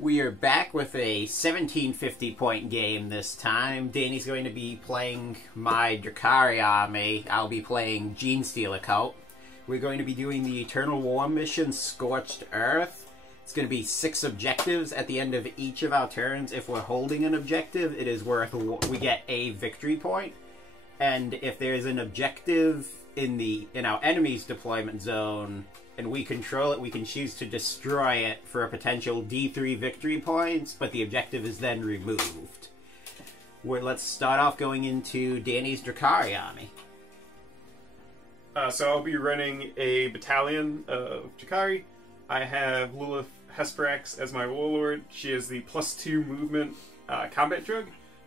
We are back with a 1750 point game this time. Danny's going to be playing my Drukhari army. I'll be playing Genestealer Cult. We're going to be doing the Eternal War mission, Scorched Earth. It's going to be 6 objectives at the end of each of our turns. If we're holding an objective, it is worth, we get a victory point. And if there's an objective in our enemy's deployment zone, and we control it, we can choose to destroy it for a potential D3 victory points, but the objective is then removed. Let's start off going into Danny's Drukhari army. So I'll be running a battalion of Drukhari. I have Lilith Hesperax as my warlord. She has the +2 movement combat drug,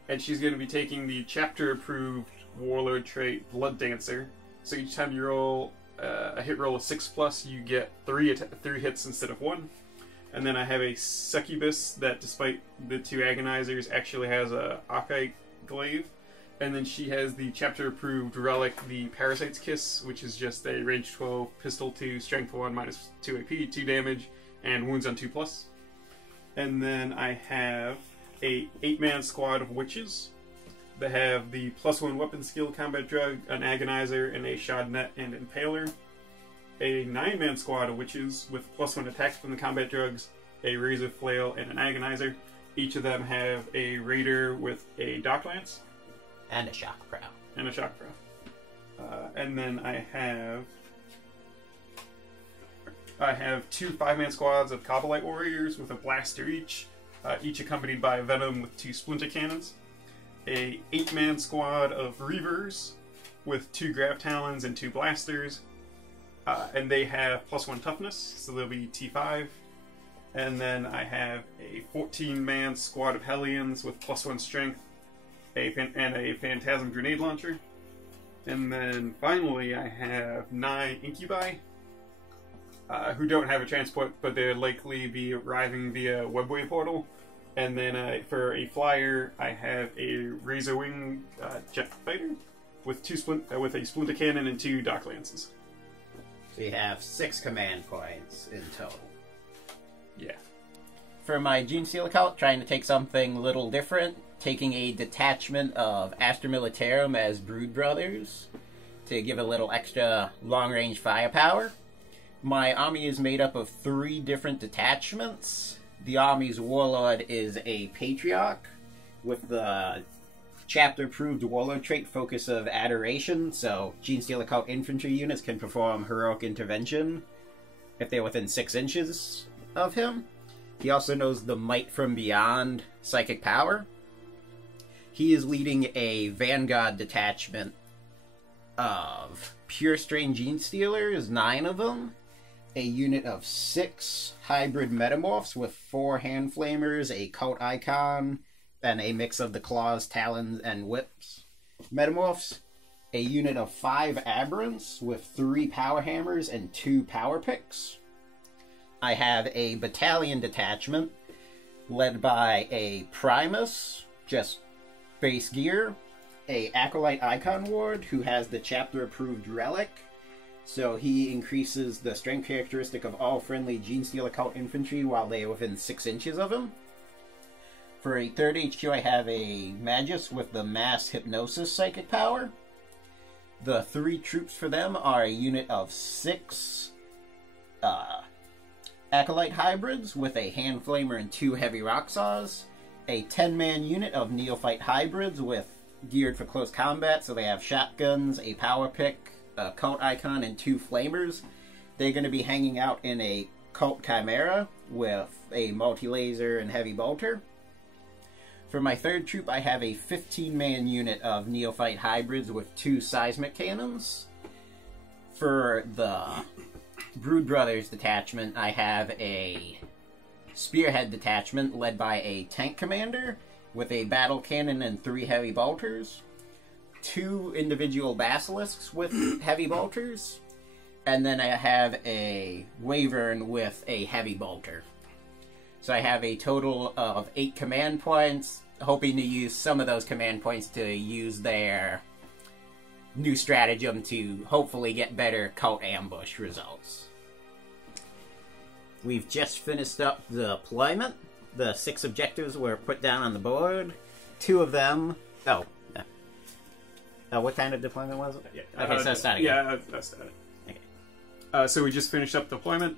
and she's going to be taking the chapter-approved warlord trait Blood Dancer. So each time you roll a hit roll of 6+, you get 3 hits instead of 1. And then I have a Succubus that, despite the 2 agonizers, actually has a Archite Glaive. And then she has the chapter-approved relic, the Parasite's Kiss, which is just a range 12, pistol 2, strength 1, -2 AP, 2 damage, and wounds on 2+. And then I have a 8-man squad of witches that have the +1 weapon skill combat drug, an agonizer, and a shod net and impaler. A 9-man squad of witches with +1 attacks from the combat drugs, a razor flail, and an agonizer. Each of them have a raider with a dock lance. And a shock prow. And then I have 2 5-man squads of Kabbalite warriors with a blaster each accompanied by a venom with 2 splinter cannons. A 8-man squad of reavers with 2 grav talons and 2 blasters, and they have +1 toughness, so they'll be T5. And then I have a 14-man squad of hellions with +1 strength, and a phantasm grenade launcher. And then finally I have 9 incubi who don't have a transport, but they'll likely be arriving via webway portal. And then for a flyer, I have a razor wing jet fighter with with a splinter cannon and 2 dock lances. So you have 6 command points in total. Yeah. For my Genestealer Cult, trying to take something a little different, taking a detachment of Astra Militarum as Brood Brothers to give a little extra long-range firepower. My army is made up of 3 different detachments. The army's warlord is a patriarch with the chapter-approved warlord trait Focus of Adoration, so Genestealer Cult infantry units can perform heroic intervention if they're within 6 inches of him. He also knows the Might from Beyond psychic power. He is leading a vanguard detachment of pure strain Genestealers, 9 of them. A unit of 6 hybrid metamorphs with 4 hand flamers, a cult icon, and a mix of the claws, talons, and whips metamorphs. A unit of 5 aberrants with 3 power hammers and 2 power picks. I have a battalion detachment led by a Primus, just base gear, a Acolyte Icon Ward who has the chapter-approved relic, so he increases the strength characteristic of all friendly Genestealer Cult infantry while they are within 6 inches of him. For a 3rd HQ, I have a Magus with the Mass Hypnosis psychic power. The 3 troops for them are a unit of 6 Acolyte hybrids with a hand flamer and 2 heavy rock saws. A 10-man unit of Neophyte hybrids geared for close combat, so they have shotguns, a power pick, a cult icon, and 2 flamers. They're going to be hanging out in a cult chimera with a multi-laser and heavy bolter. For my 3rd troop, I have a 15-man unit of Neophyte hybrids with 2 seismic cannons. For the Brood Brothers detachment, I have a Spearhead detachment led by a tank commander with a battle cannon and 3 heavy bolters. 2 individual basilisks with heavy bolters, and then I have a wyvern with a heavy bolter. So I have a total of 8 command points, hoping to use some of those command points to use their new stratagem to hopefully get better cult ambush results. We've just finished up the deployment. the 6 objectives were put down on the board. 2 of them... Oh. What kind of deployment was it? Yeah. Okay, so start again. Yeah, that's started. Okay. So we just finished up deployment.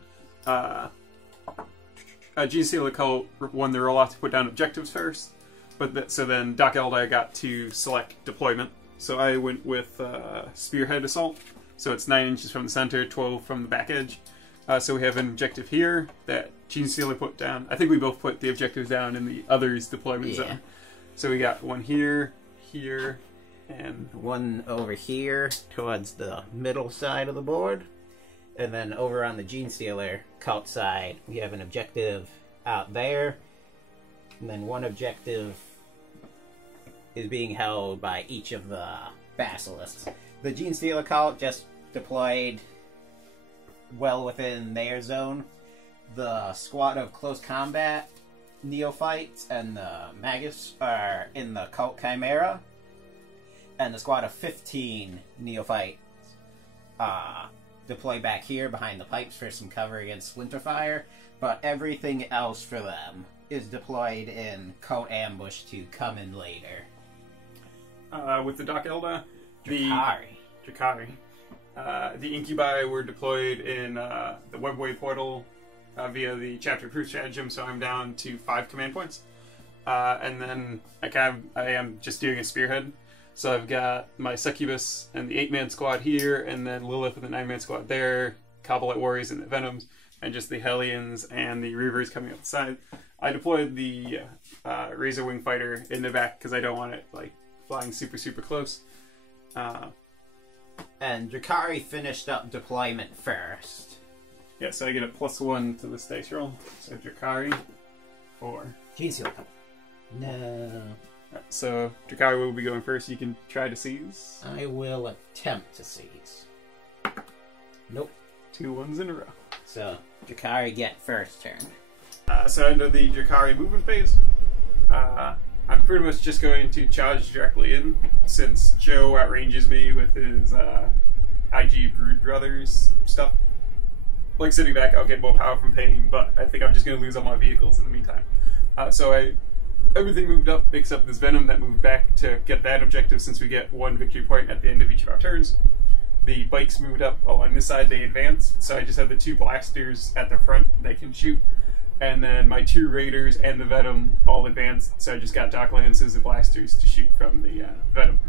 Genestealer Cult won the roll-off to put down objectives first. So then Doc Elda got to select deployment. So I went with Spearhead Assault. So it's 9 inches from the center, 12 from the back edge. So we have an objective here that Genestealer put down. I think we both put the objectives down in the others deployment zone. So we got one here, here, and one over here towards the middle side of the board. And then over on the Genestealer Cult side, we have an objective out there. And then one objective is being held by each of the basilisks. The Genestealer Cult just deployed well within their zone. The squad of close combat neophytes and the magus are in the Cult Chimera. And the squad of 15 neophytes deploy back here behind the pipes for some cover against splinter fire. But everything else for them is deployed in Cult Ambush to come in later. With the Doc Elda, Drukhari. The Incubi were deployed in the Webway portal via the Chapter Proof Stratagem, so I'm down to 5 command points. And then I am just doing a Spearhead. So I've got my Succubus and the 8-man squad here, and then Lilith with the 9-man squad there, Kabbalite Warriors and the Venoms, and just the Hellions and the Reavers coming up the side. I deployed the Razor Wing Fighter in the back because I don't want it flying super, super close. And Drukhari finished up deployment first. Yeah, so I get a +1 to this dice roll. So Drukhari, 4. Genestealer Cult. No. Right, so Drukhari will be going first. You can try to seize. I will attempt to seize. Nope. 2 1s in a row. So Drukhari get first turn. So under the Drukhari movement phase, I'm pretty much just going to charge directly in, since Joe outranges me with his IG Brood Brothers stuff. Sitting back, I'll get more power from pain, but I think I'm just going to lose all my vehicles in the meantime. Everything moved up except this Venom that moved back to get that objective, since we get 1 victory point at the end of each of our turns. The bikes moved up. On this side they advanced, so I just have the 2 blasters at the front they can shoot. And then my 2 Raiders and the Venom all advanced, so I just got Dock Lances and blasters to shoot from the Venom.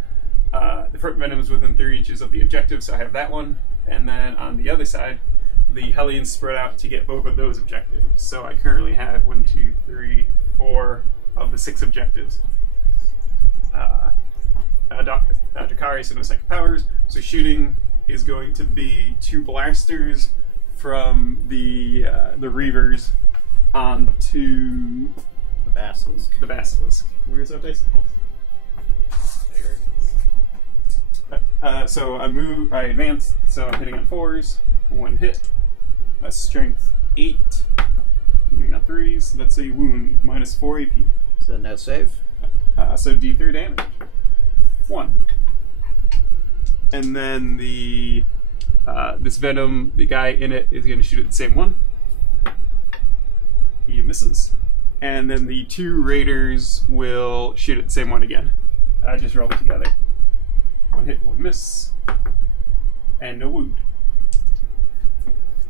The front Venom is within 3 inches of the objective, so I have that one. And then on the other side, the Hellions spread out to get both of those objectives. So I currently have 1, 2, 3, 4 of the 6 objectives. Drukhari, so no second powers. So shooting is going to be 2 blasters from the Reavers onto the Basilisk. The Basilisk. Where's that dice? There. So I advance, so I'm hitting on 4s. 1 hit. That's strength 8. Moving on 3s. That's a wound, -4 AP. So no save. So D3 damage. 1. And then this Venom, the guy in it, is going to shoot at the same one. He misses. And then the 2 Raiders will shoot at the same one again. I just rolled it together. 1 hit, 1 miss. And no wound.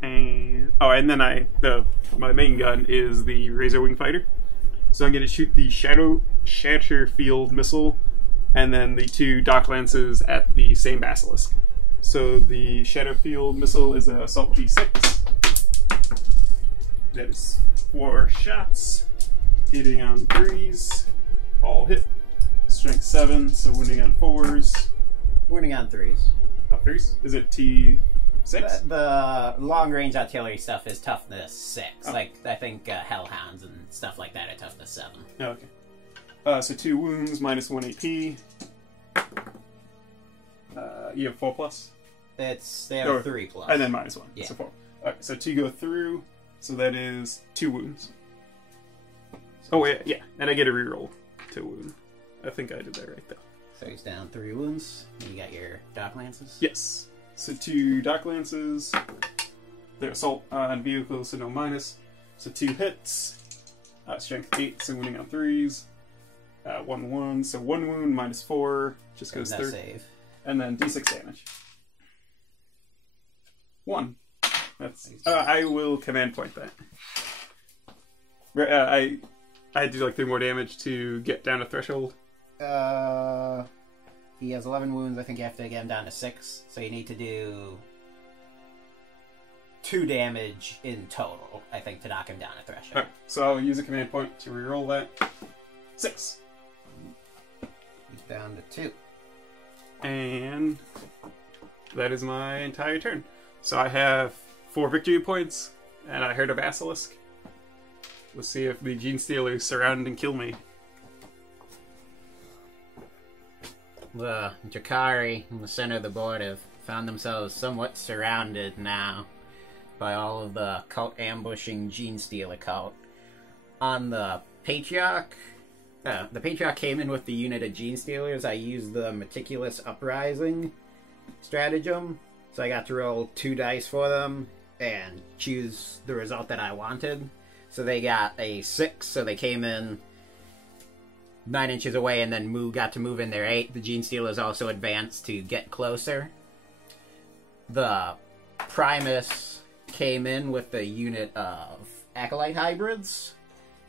And then my main gun is the Razor Wing Fighter. So I'm going to shoot the Shatterfield missile, and then the 2 Dock Lances at the same Basilisk. So the Shatterfield missile is an Assault D6. That is 4 shots, hitting on 3s, all hit. Strength 7, so wounding on 4s. Wounding on 3s. Oh, 3s? Is it T6? The long-range artillery stuff is toughness 6. Oh. I think Hellhounds and stuff like that are toughness 7. Oh, okay. So 2 wounds, -1 AP. You have 4+? They have 3+. And then -1. Yeah. So 4. Alright, so 2 go through, so that is 2 wounds. Oh, wait, yeah. And I get a reroll to wound. I think I did that right, though. So he's down 3 wounds. And you got your Dock Lances? Yes. So 2 Dock Lances. They're assault on vehicles, so no minus. So 2 hits. Strength 8, so wounding on 3s. 1-1, so 1 wound, -4, just goes no through. Save. And then d6 damage. 1. That's. I will command point that. I do like 3 more damage to get down to threshold. He has 11 wounds. I think you have to get him down to 6. So you need to do 2 damage in total, I think, to knock him down a threshold. Alright, so I'll use a command point to reroll that. 6. He's down to 2. And that is my entire turn. So I have 4 victory points, and I heard a basilisk. We'll see if the Genestealers surround and kill me. The Drukhari in the center of the board have found themselves somewhat surrounded now by all of the cult ambushing Genestealer Cult. On the Patriarch came in with the unit of Genestealers. I used the Meticulous Uprising stratagem, so I got to roll 2 dice for them and choose the result that I wanted. So they got a 6, so they came in 9 inches away and then got to move in their 8. The Genestealers also advanced to get closer. The Primus came in with the unit of Acolyte Hybrids,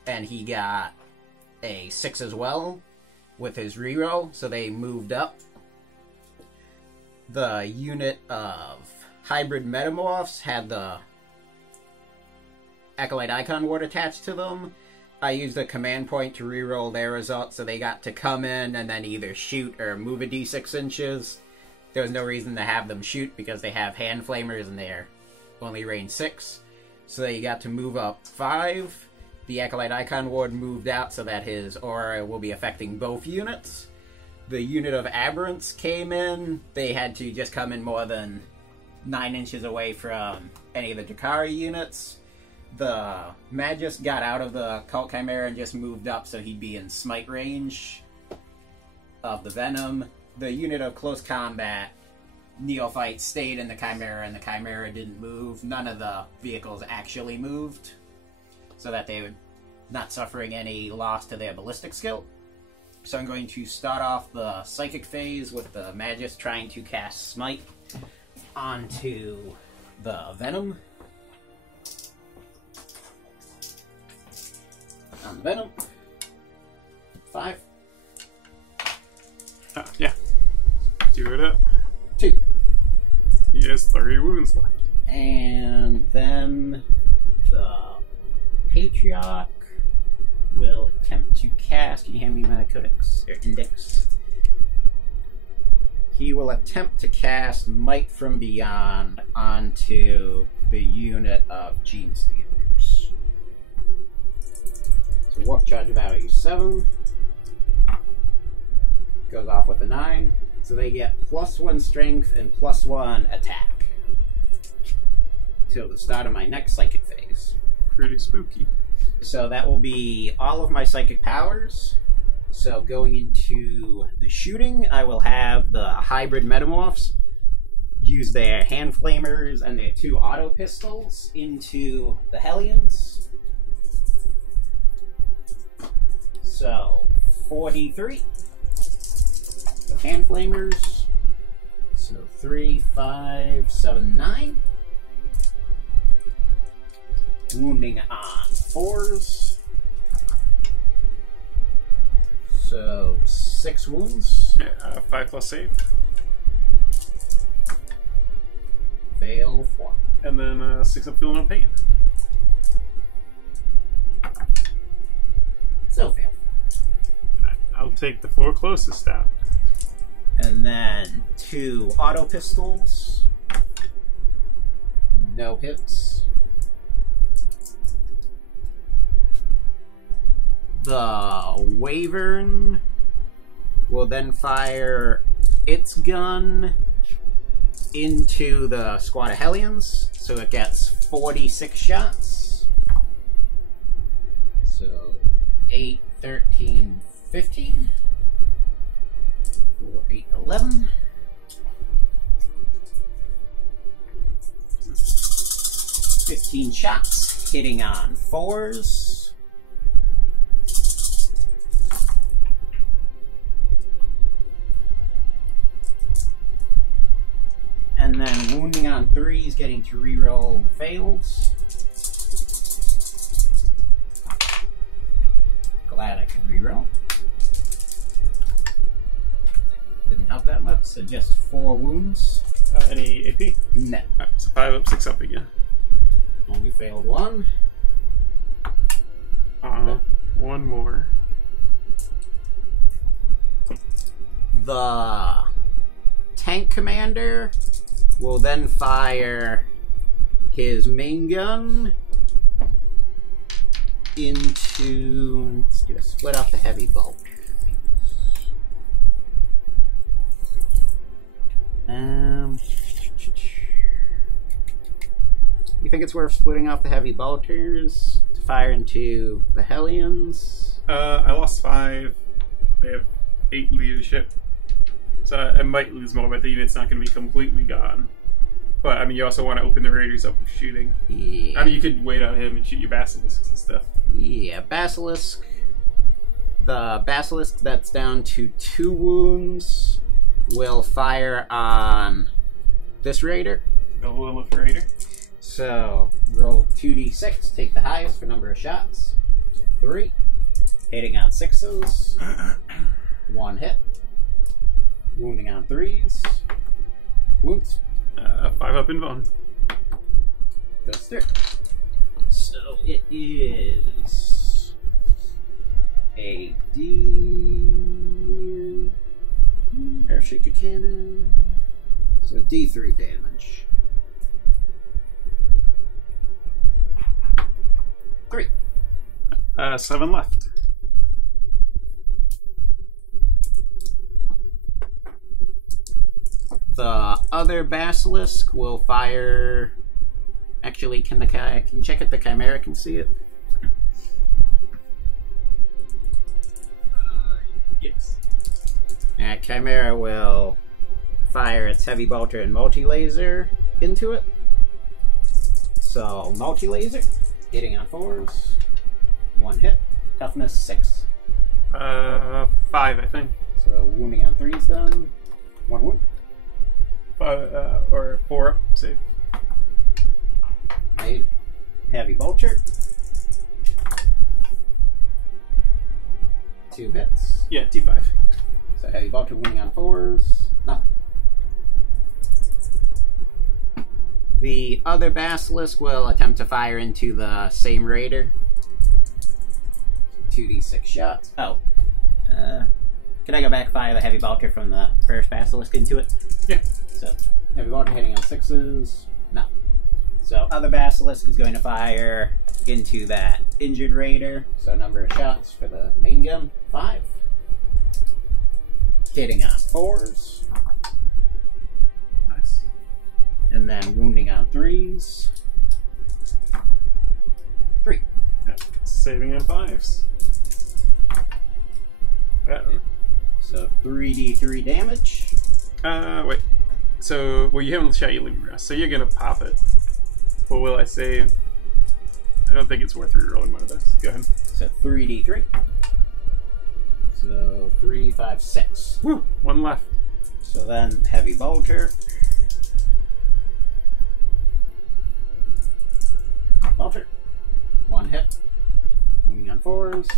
and he got a 6 as well with his reroll, so they moved up. The unit of Hybrid Metamorphs had the Acolyte Icon Ward attached to them. I used a command point to reroll their results, so they got to come in and then either shoot or move a d6 inches. There was no reason to have them shoot because they have hand flamers and they're only range 6. So they got to move up 5. The Acolyte Icon Ward moved out so that his aura will be affecting both units. The unit of Aberrants came in. They had to just come in more than 9 inches away from any of the Drukhari units. The Magus got out of the Cult Chimera and just moved up so he'd be in smite range of the Venom. The unit of Close Combat Neophyte stayed in the Chimera and the Chimera didn't move. None of the vehicles actually moved, so that they were not suffering any loss to their ballistic skill. So I'm going to start off the Psychic phase with the Magus trying to cast Smite onto the Venom. On the Venom. 5. Yeah. Do it up. 2. He has 30 wounds left. And then the Patriarch will attempt to cast. Can you hand me my codex or index? He will attempt to cast Might from Beyond onto the unit of Genestealers. So warp charge value 7. Goes off with a 9. So they get +1 strength and +1 attack till the start of my next psychic phase. Pretty spooky. So that will be all of my psychic powers. So going into the shooting, I will have the Hybrid Metamorphs use their hand flamers and their 2 auto pistols into the Hellions. So 43. So hand flamers. So 3, 5, 7, 9. Wounding on 4s. So 6 wounds. Yeah, 5 plus save. Fail 4. And then 6 of feel no pain. So fail 4. I'll take the 4 closest out. And then 2 auto pistols. No hits. The Wyvern will then fire its gun into the squad of Hellions, so it gets 46 shots. So 8, 13, 15. 4, 8, 11. 15 shots, hitting on 4s. wounding on 3s, getting to reroll the fails. Glad I could reroll. Didn't help that much, so just 4 wounds. Any AP? No. Alright, so 5 up, 6 up again. Only failed 1. One more. The tank commander will then fire his main gun into... Let's do a split off the heavy bolt. You think it's worth splitting off the heavy bolters to fire into the Hellions? I lost 5. They have 8 leadership. So I might lose more, but the unit's not going to be completely gone. But, I mean, you also want to open the raiders up with shooting. Yeah. I mean, you could wait on him and shoot your basilisks and stuff. Yeah, Basilisk. The Basilisk that's down to 2 wounds will fire on this raider. The Lilith Raider. So, roll 2d6, take the highest for number of shots. So 3. Hitting on 6s. 1 hit. Wounding on 3s. Wounds. 5 up in Von. Goes through. So it is a D. Airshake cannon. So D3 damage. 3. 7 left. The other Basilisk will fire. Actually, can you check if the Chimera can see it? Yes. Chimera will fire its heavy bolter and multi-laser into it. So, multi-laser, hitting on 4s. 1 hit. Toughness 6. 5, I think. So, wounding on 3s then. 1 wound. Or 4 up, save. Made. Heavy bolter. 2 hits. Yeah, T5. So heavy bolter wounding on 4s. Nothing. The other Basilisk will attempt to fire into the same raider. 2d6 shots. Oh. Can I go back fire the heavy bolter from the first Basilisk into it? Yeah. So, heavy bolter hitting on 6s. No. So, other Basilisk is going to fire into that injured raider. So, number of shots for the main gun, 5. Hitting on 4s. Nice. And then wounding on 3s. 3. Yeah. Saving on 5s. So 3d3 damage. Wait. So, well, you haven't shot your living rest, so you're gonna pop it. But will I save? I don't think it's worth rerolling one of those. Go ahead. So 3d3. So 3, 5, 6. Woo! 1 left. So then heavy bolter. Bolter. 1 hit. Wounding on 4s.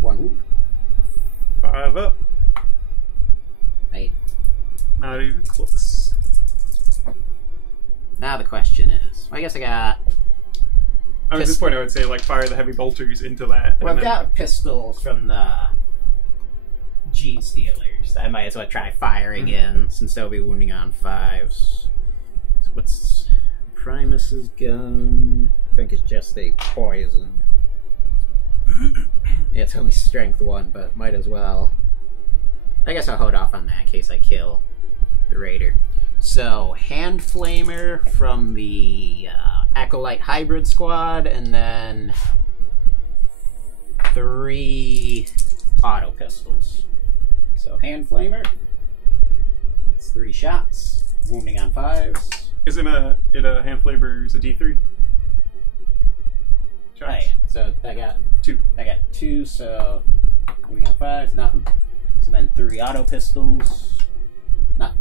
1 wound. 5 up. 8. Not even close. Now the question is, I guess I got... At this point, I would say, like, fire the heavy bolters into that. Well, I've got pistols from the Genestealers. I might as well try firing in, since they'll be wounding on 5s. So what's Primus's gun? I think it's just a poison. Yeah, it's only strength 1, but might as well. I guess I'll hold off on that in case I kill the raider. So, hand flamer from the Acolyte Hybrid Squad, and then 3 auto pistols. So, hand flamer. It's 3 shots, wounding on 5s. Isn't it a hand flamer's a D3? Oh, yeah. So I got 2. I got 2, so wounding on 5s, nothing. So then 3 auto pistols, nothing.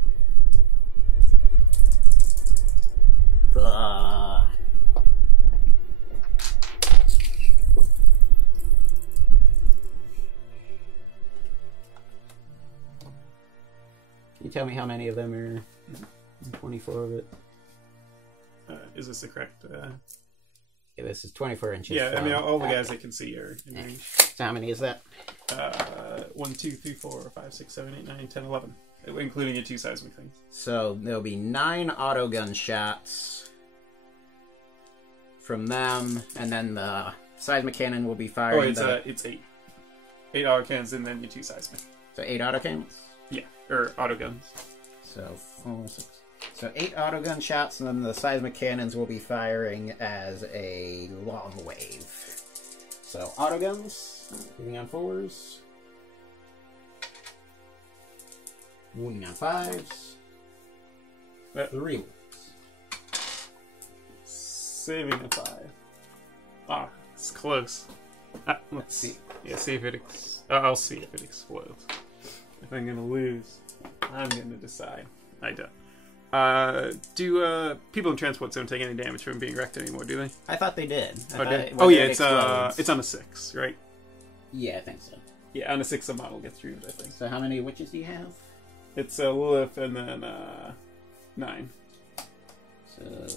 tell me how many of them are 24 of it? Is this the correct? Yeah, this is 24 inches. Yeah, I mean, from- all the guys I can see are in range. So how many is that? 1, 2, 3, 4, 5, 6, 7, 8, 9, 10, 11. Including your 2 seismic things. So there'll be 9 autogun shots from them, and then the seismic cannon will be firing. It's 8. 8 autocannons and then your 2 seismic. So 8 autocannons? Yeah, or autoguns. So 4, 6. So 8 autogun shots, and then the seismic cannons will be firing as a long wave. So autoguns, moving on 4s. Wounding on 5s. 3 wounds. Saving a 5. Ah, it's close. Let's see. Yeah, see if it... I'll see if it explodes. If I'm gonna lose, I'm gonna decide. I don't. Do people in transport don't take any damage from being wrecked anymore, do they? I thought they did. It's on a 6, right? Yeah, I think so. Yeah, on a 6 the model gets through it, I think. So how many witches do you have? It's Lilith and then 9. So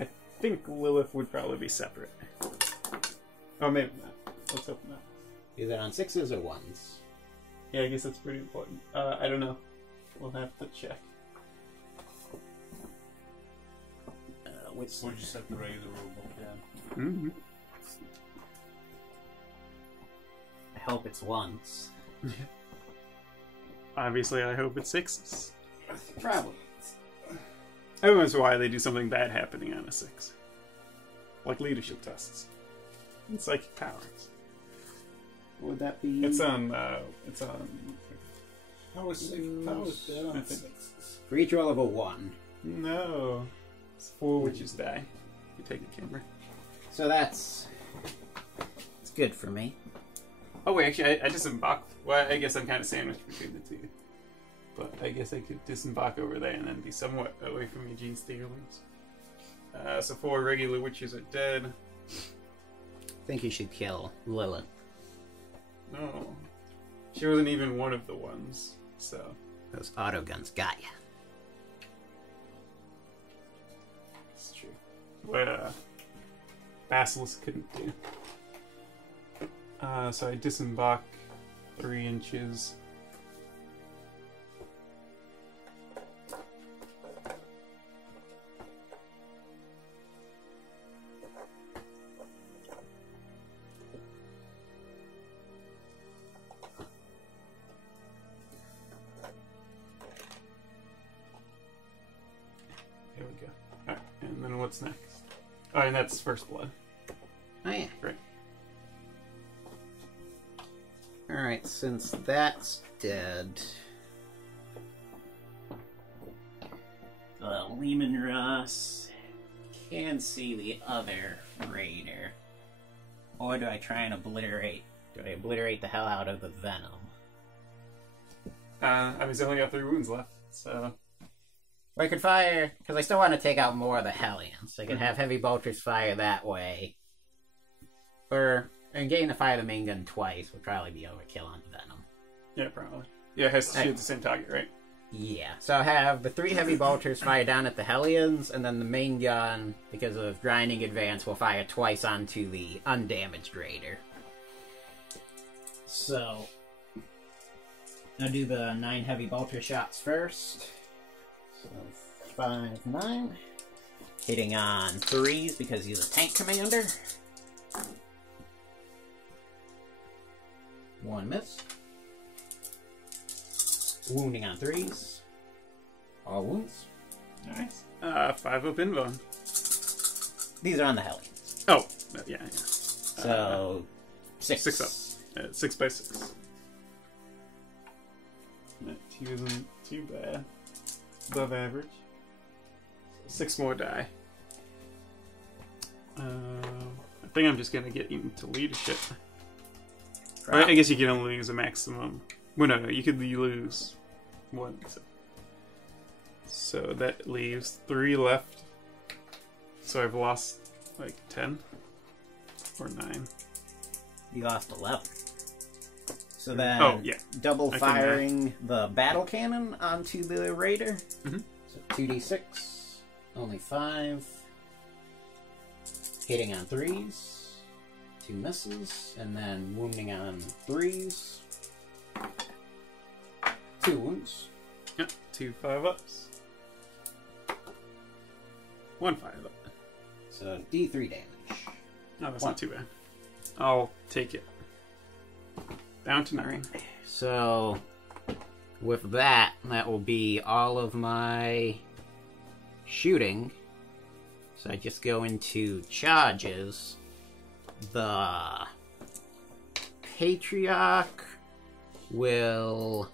I think Lilith would probably be separate. Oh, maybe not. Let's hope not. is it on 6s or 1s? Yeah, I guess that's pretty important. I don't know. We'll have to check. Which Would you separate the rulebook down? Mm-hmm. I hope it's 1s. Obviously, I hope it's 6s. Probably. I wonder why they do something bad happening on a 6. Like leadership tests. And psychic powers. Would that be? It's on. How is dead on 6? For each roll of a 1. No. It's 4 witches die. You take the camera. So it's good for me. Oh wait, actually, I disembarked. Well, I guess I'm kind of sandwiched between the 2. But I guess I could disembark over there and then be somewhat away from your Genestealers. So 4 regular witches are dead. I think you should kill Lilith. No. She wasn't even one of the ones, so... Those autoguns got ya. It's true. What Basilisk couldn't do. So I disembark 3 inches. There we go. Alright, and then what's next? Oh, and that's First Blood. Oh yeah. Great. Alright, since that's dead... Lehman Russ can see the other raider. Or do I try and obliterate... Do I obliterate the hell out of the venom? I mean, he's only got 3 wounds left, so... Or I could fire... Because I still want to take out more of the Hellions. I could have heavy bolters fire that way. Or... And getting to fire the main gun twice would probably be overkill on Venom. Yeah, probably. Yeah, it has to shoot the same target, right? Yeah. So I have the 3 heavy bolters fire down at the Hellions, and then the main gun, because of grinding advance, will fire twice onto the undamaged raider. So... I'll do the 9 heavy bolter shots first. So 5, 9. Hitting on 3s because he's a tank commander. 1 miss. Wounding on 3s. All wounds. Nice. 5 up invuln. These are on the Hellions. Oh, yeah. So 6. 6 up. 6 by 6. That 2 isn't too bad. Above average. 6 more die. I think I'm just gonna get into leadership. Or I guess you can only use a maximum. Well, no, you could lose 1. So that leaves 3 left. So I've lost like 10 or 9. You lost 11. So then, Oh, yeah. double I can, firing the battle cannon onto the raider. Mhm. So 2d6, only 5. Hitting on 3s, 2 misses, and then wounding on 3s. 2 wounds. Yep, 2 5-ups. 1 5-up. So d3 damage. No, that's One. not too bad. I'll take it. Down to 9. So, with that, that will be all of my shooting. So I just go into charges. The Patriarch will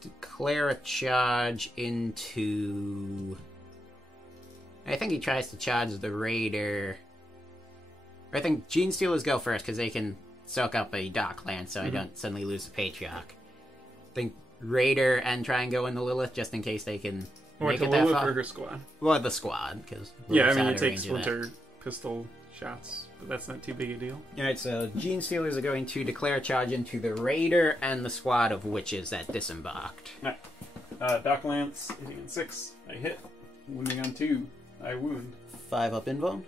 declare a charge into... I think he tries to charge the Raider. I think Genestealers go first because they can soak up a Dockland so I don't suddenly lose the Patriarch. I think Raider and try and go into Lilith just in case they can Or make to it that Lilith far. or her squad. Well, the squad, because Yeah, I mean, you take splinter pistol shots, but that's not too big a deal. Alright, so Genestealers are going to declare a charge into the Raider and the squad of witches that disembarked. Alright. Dock Lance, hitting on 6. I hit. Wounding on 2. I wound. 5 up invuln.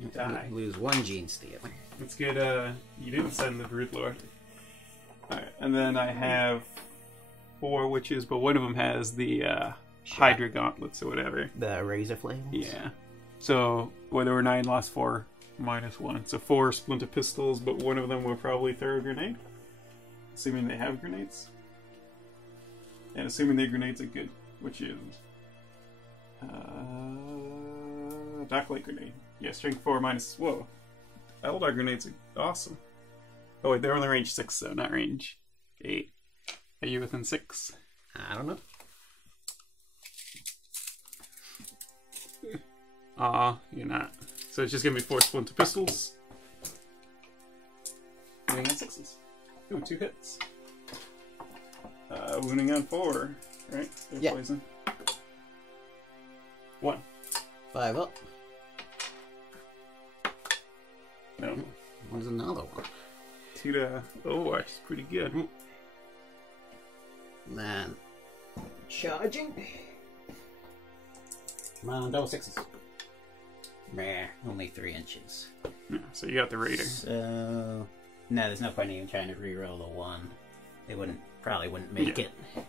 You die. Lose 1 Genestealer. Let's get, you didn't send the Brood Lord. Alright, and then I have 4 witches, but one of them has the, Hydra gauntlets or whatever. The Razor Flames? Yeah. So, whether we're 9 lost 4, -1. So 4 splinter pistols, but one of them will probably throw a grenade. Assuming they have grenades. And assuming their grenades are good, which is... Docklight grenade. Yeah, strength 4 minus... Whoa. Eldar grenades are awesome. Oh wait, they're only range 6 though, not range 8. Are you within 6? I don't know. You're not. So it's just gonna be 4 splinter pistols. Wounding on 6s. Ooh, 2 hits. Wounding on 4, right? They're Yeah. poison. 1. 5 up. No. Where's another one? 2 to Overwatch is pretty good. Then, charging. Come on, double 6s. Meh, only 3 inches. Yeah, so you got the Raider. So, no, there's no point in even trying to reroll the 1. They probably wouldn't make Yeah. it.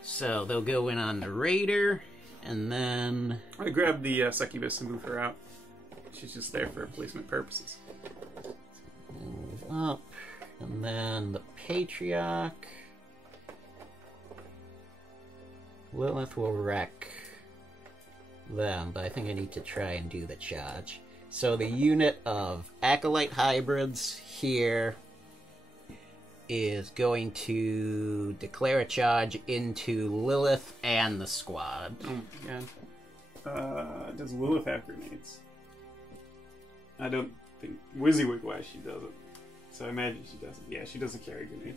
So they'll go in on the Raider, and then I grabbed the Succubus and move her out. She's just there for placement purposes. move up, and then the Patriarch. Lilith will wreck them, but I think I need to try and do the charge. So the unit of Acolyte Hybrids here is going to declare a charge into Lilith and the squad. Oh my god. Does Lilith have grenades? I don't think... WYSIWYG-wise, she doesn't. So I imagine she doesn't. Yeah, she doesn't carry a grenade.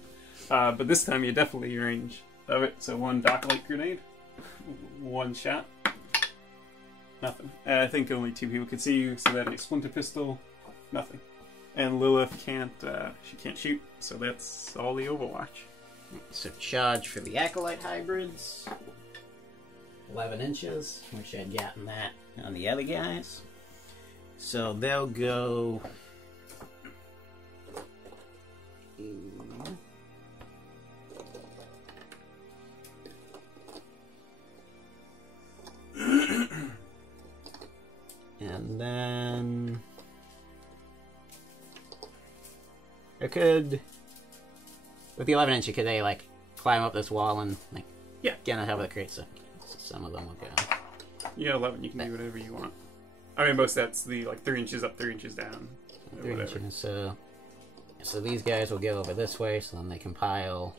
But this time you're definitely in range of it. So 1 Docklight grenade. 1 shot. Nothing. I think only 2 people could see you, so that a splinter pistol, nothing. And Lilith can't, she can't shoot, so that's all the Overwatch. So charge for the Acolyte Hybrids. 11 inches. Wish I'd gotten that on the other guys. So they'll go... And then... I could... With the 11 inch, could they, like, climb up this wall and, like, Yeah. get on top of the crate, so some of them will go. Yeah, 11, you can do whatever you want. I mean, most that's the, like, 3 inches up, 3 inches down. Or 3 whatever. inches, so these guys will go over this way, so then they can pile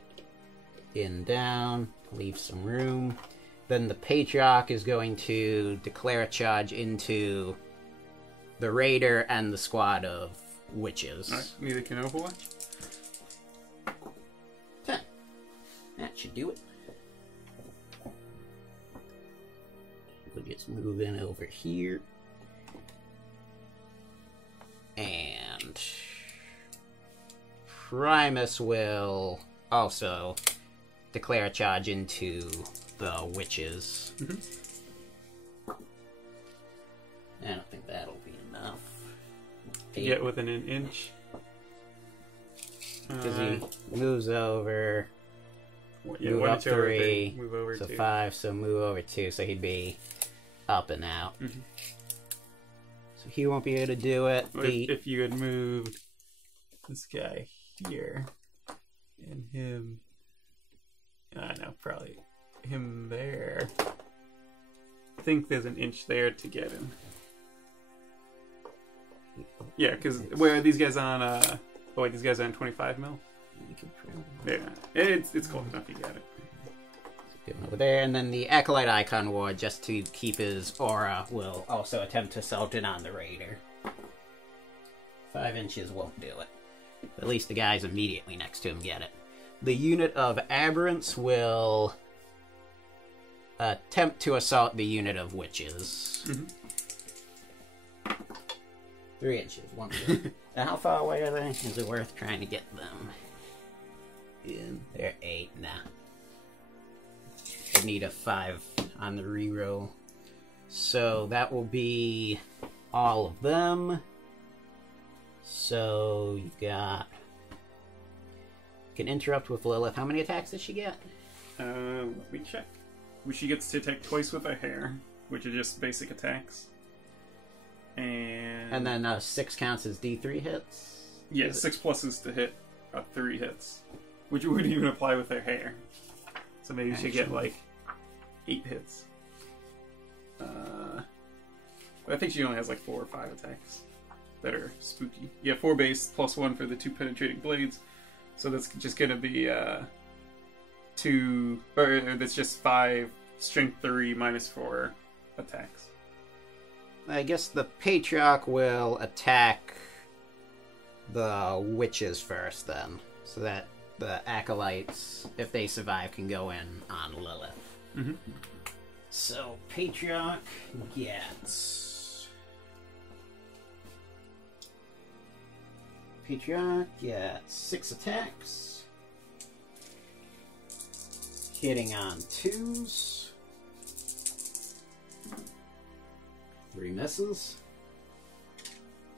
in down, leave some room. Then the Patriarch is going to declare a charge into the Raider and the squad of witches. Alright, neither can Overwatch. 10. That should do it. We'll just move in over here. And Primus will also declare a charge into the witches. I don't think that'll be enough. To get within an inch. Because he moves over. Yeah, move one up to over 3. three, move over so 2. 5, so move over 2. So he'd be up and out. So he won't be able to do it. If you had moved this guy here and him, I know, probably him there. I think there's an inch there to get him. Yeah, because where are these guys on? Oh wait, these guys are on 25 mil. Yeah, it's close enough. You got it. Get him over there, and then the Acolyte Icon Ward, just to keep his aura, will also attempt to salt in on the Raider. 5 inches won't do it. At least the guys immediately next to him get it. The unit of Aberrants will attempt to assault the unit of Witches. 3 inches, 1 inch. Now, how far away are they? Is it worth trying to get them in? They're 8 now. I need a 5 on the reroll. So that will be all of them. So you've got... You can interrupt with Lilith. How many attacks does she get? Let me check. She gets to attack twice with her hair, which are just basic attacks. And then 6 counts as D3 hits? Yeah, 6 pluses to hit 3 hits. Which wouldn't even apply with her hair. So maybe she get like 8 hits. But I think she only has like 4 or 5 attacks that are spooky. Yeah, 4 base plus 1 for the 2 penetrating blades. So that's just gonna be 2, or that's just 5 strength 3 minus 4 attacks. I guess the Patriarch will attack the Witches first then. So that the Acolytes, if they survive, can go in on Lilith. So Patriarch gets... Patriarch gets 6 attacks. Hitting on 2s. 3 misses.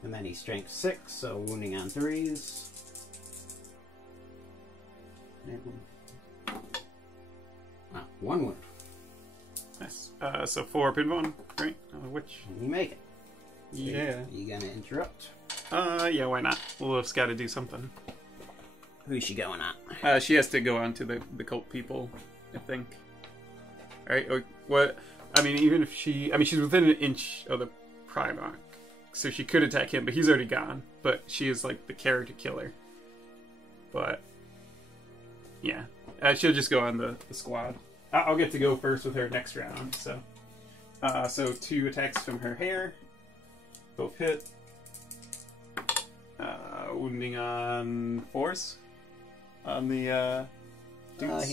And then he's strength 6, so wounding on 3s. Ah, 1 wound. Nice. So 4 pinball, right? Which? You make it. So Yeah. You gonna interrupt? Yeah, why not? Lilith's got to do something. Who's she going on? She has to go on to the cult people, I think. Alright, or what? I mean, even if she... I mean, she's within an inch of the Primarch, so she could attack him, but he's already gone. But she is, like, the character killer. But, yeah. She'll just go on the squad. I'll get to go first with her next round, so... so 2 attacks from her hair. Both hit. Wounding on 4s. On the, dudes.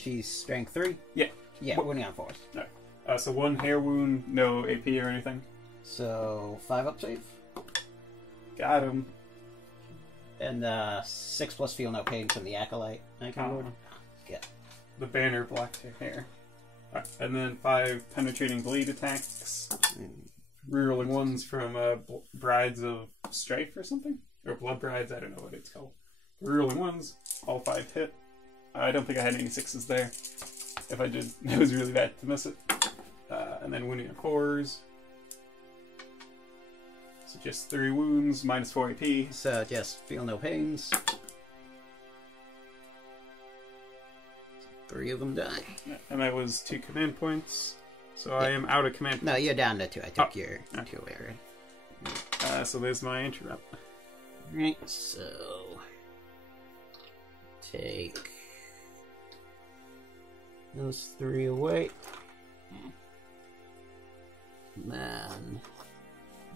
She's strength 3? Yeah. Yeah, wounding on 4s. No. So 1 hair wound, no AP or anything. So 5 up save. Got him. And 6 plus feel no pain from the Acolyte. Yeah. The banner blocked her hair. Right. And then 5 penetrating blade attacks. Rerolling 1s from Brides of Strife or something? Or Blood Brides, I don't know what it's called. Rerolling 1s, all 5 hit. I don't think I had any 6s there. If I did, it was really bad to miss it. And then wounding on 4s. So just 3 wounds, minus 4 AP. So just feel no pains. 3 of them die. And that was 2 command points. So I am out of command points. No, you're down to 2. I took your 2 away already. So there's my interrupt. Right, so... Take... those 3 away. And then...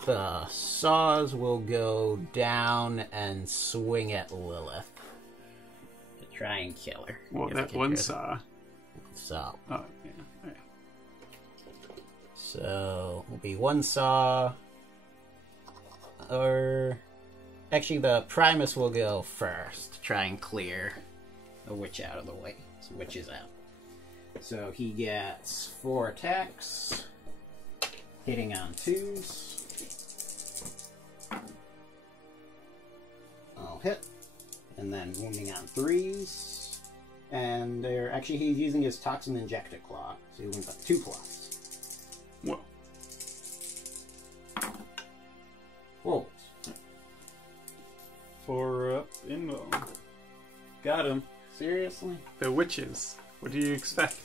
the saws will go down and swing at Lilith. To try and kill her. Well, that one saw. So... oh, yeah. Right. So... will be 1 saw... or... Actually, the Primus will go first to try and clear the witch out of the way. So witch is out. So he gets 4 attacks, hitting on 2s. I'll hit, and then wounding on 3s. And they're actually, he's using his Toxin Injector Claw, so he wounds up 2 plus. Whoa. 4. 4 up in. Got him. Seriously? The witches. What do you expect?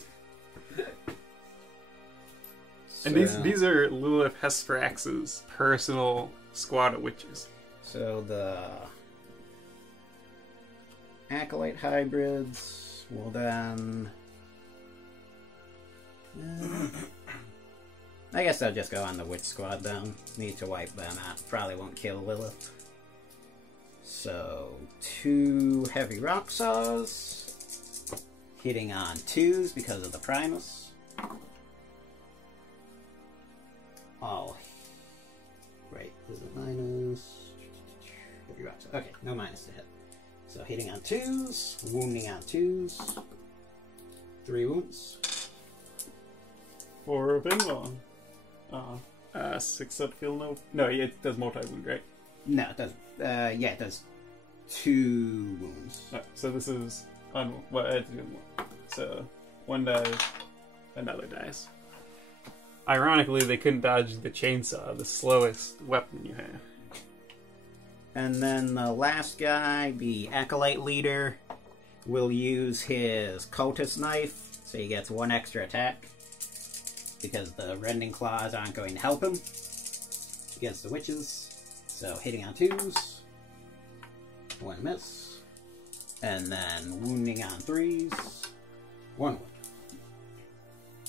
And So- these are Lilith Hesprax's personal squad of witches. So the Acolyte hybrids will then... I guess I'll just go on the Witch Squad then. Need to wipe them out. Probably won't kill Lilith. So, 2 heavy rock saws. Hitting on 2s because of the Primus. Oh. Right, is it minus? Heavy rock saws. Okay, no minus to hit. So, hitting on 2s, wounding on 2s. 3 wounds. 4 up in. 6 up feel no, it does multi-wound, right? No, it does. Yeah, it does 2 wounds. Right, so this is on what I had to do more. So 1 dies, another dies. Ironically, they couldn't dodge the chainsaw, the slowest weapon you have. And then the last guy, the Acolyte leader, will use his cultist knife, so he gets 1 extra attack. Because the rending claws aren't going to help him against the witches. So hitting on 2s, 1 miss, and then wounding on 3s, 1 wound.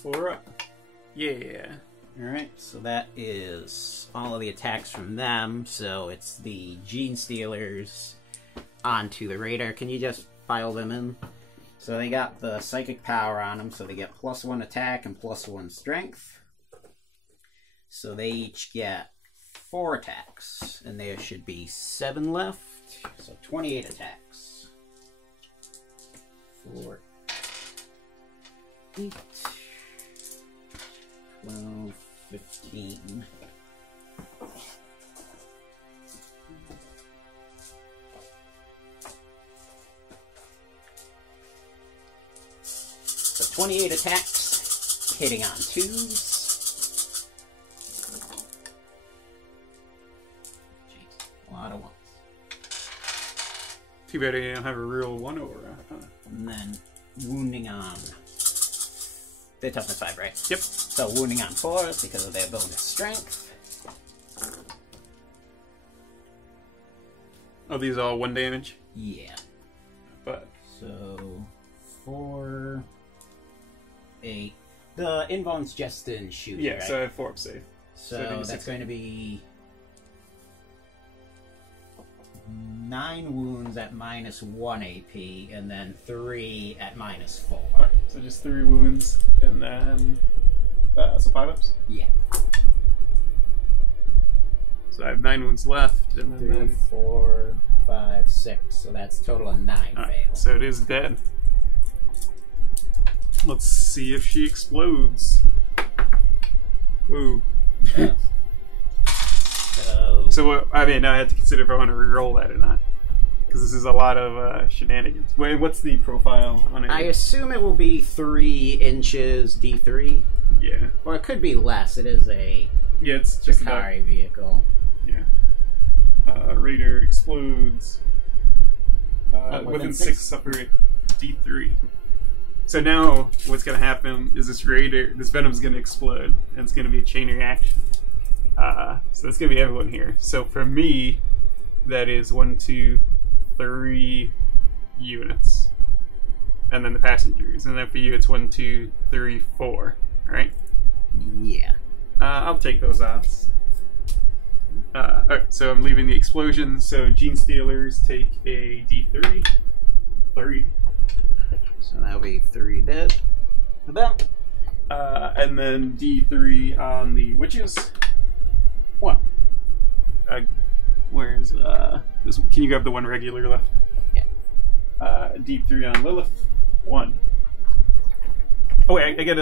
4 up. Yeah. Alright, so that is all of the attacks from them. So it's the Genestealers onto the Raider. Can you just file them in? So they got the psychic power on them, so they get +1 attack and +1 strength. So they each get 4 attacks, and there should be 7 left. So 28 attacks. 4, 8, 12, 15. So 28 attacks, hitting on 2s. Jeez, a lot of ones. Too bad I don't have a real 1 over. And then wounding on... They're toughness 5, right? Yep. So wounding on 4s because of their bonus strength. Oh, these are all 1 damage? Yeah. But So 4, 8. The invuln's just in shooting, yeah, right? so I have 4 up safe. So I think that's 6. going to be 9 wounds at -1 AP, and then 3 at -4. Alright, so just 3 wounds, and then so 5 ups. Yeah. So I have 9 wounds left, and then 3, 4, 5, 6. So that's a total of 9 Alright, fails. so it is dead. Let's see if she explodes. Ooh. So what, I mean, I had to consider if I want to re-roll that or not, because this is a lot of shenanigans. Wait, what's the profile on it? I assume it will be 3 inches D3, Yeah, or it could be less. It is a yeah, it's just about, Drukhari vehicle. yeah. Raider explodes. Within 6 suffer D3. So now what's going to happen is this Venom's going to explode, and it's going to be a chain reaction. So that's going to be everyone here. So for me, that is 1, 2, 3 units. And then the passengers. And then for you, it's 1, 2, 3, 4. Alright? Yeah. I'll take those odds. Alright, so I'm leaving the explosion. So Genestealers take a D3. 3. So that'll be 3 dead for them. And then D3 on the witches. 1. 1 Where's this? Can you grab the one regular left? Yeah. Deep 3 on Lilith. 1. Oh wait, I get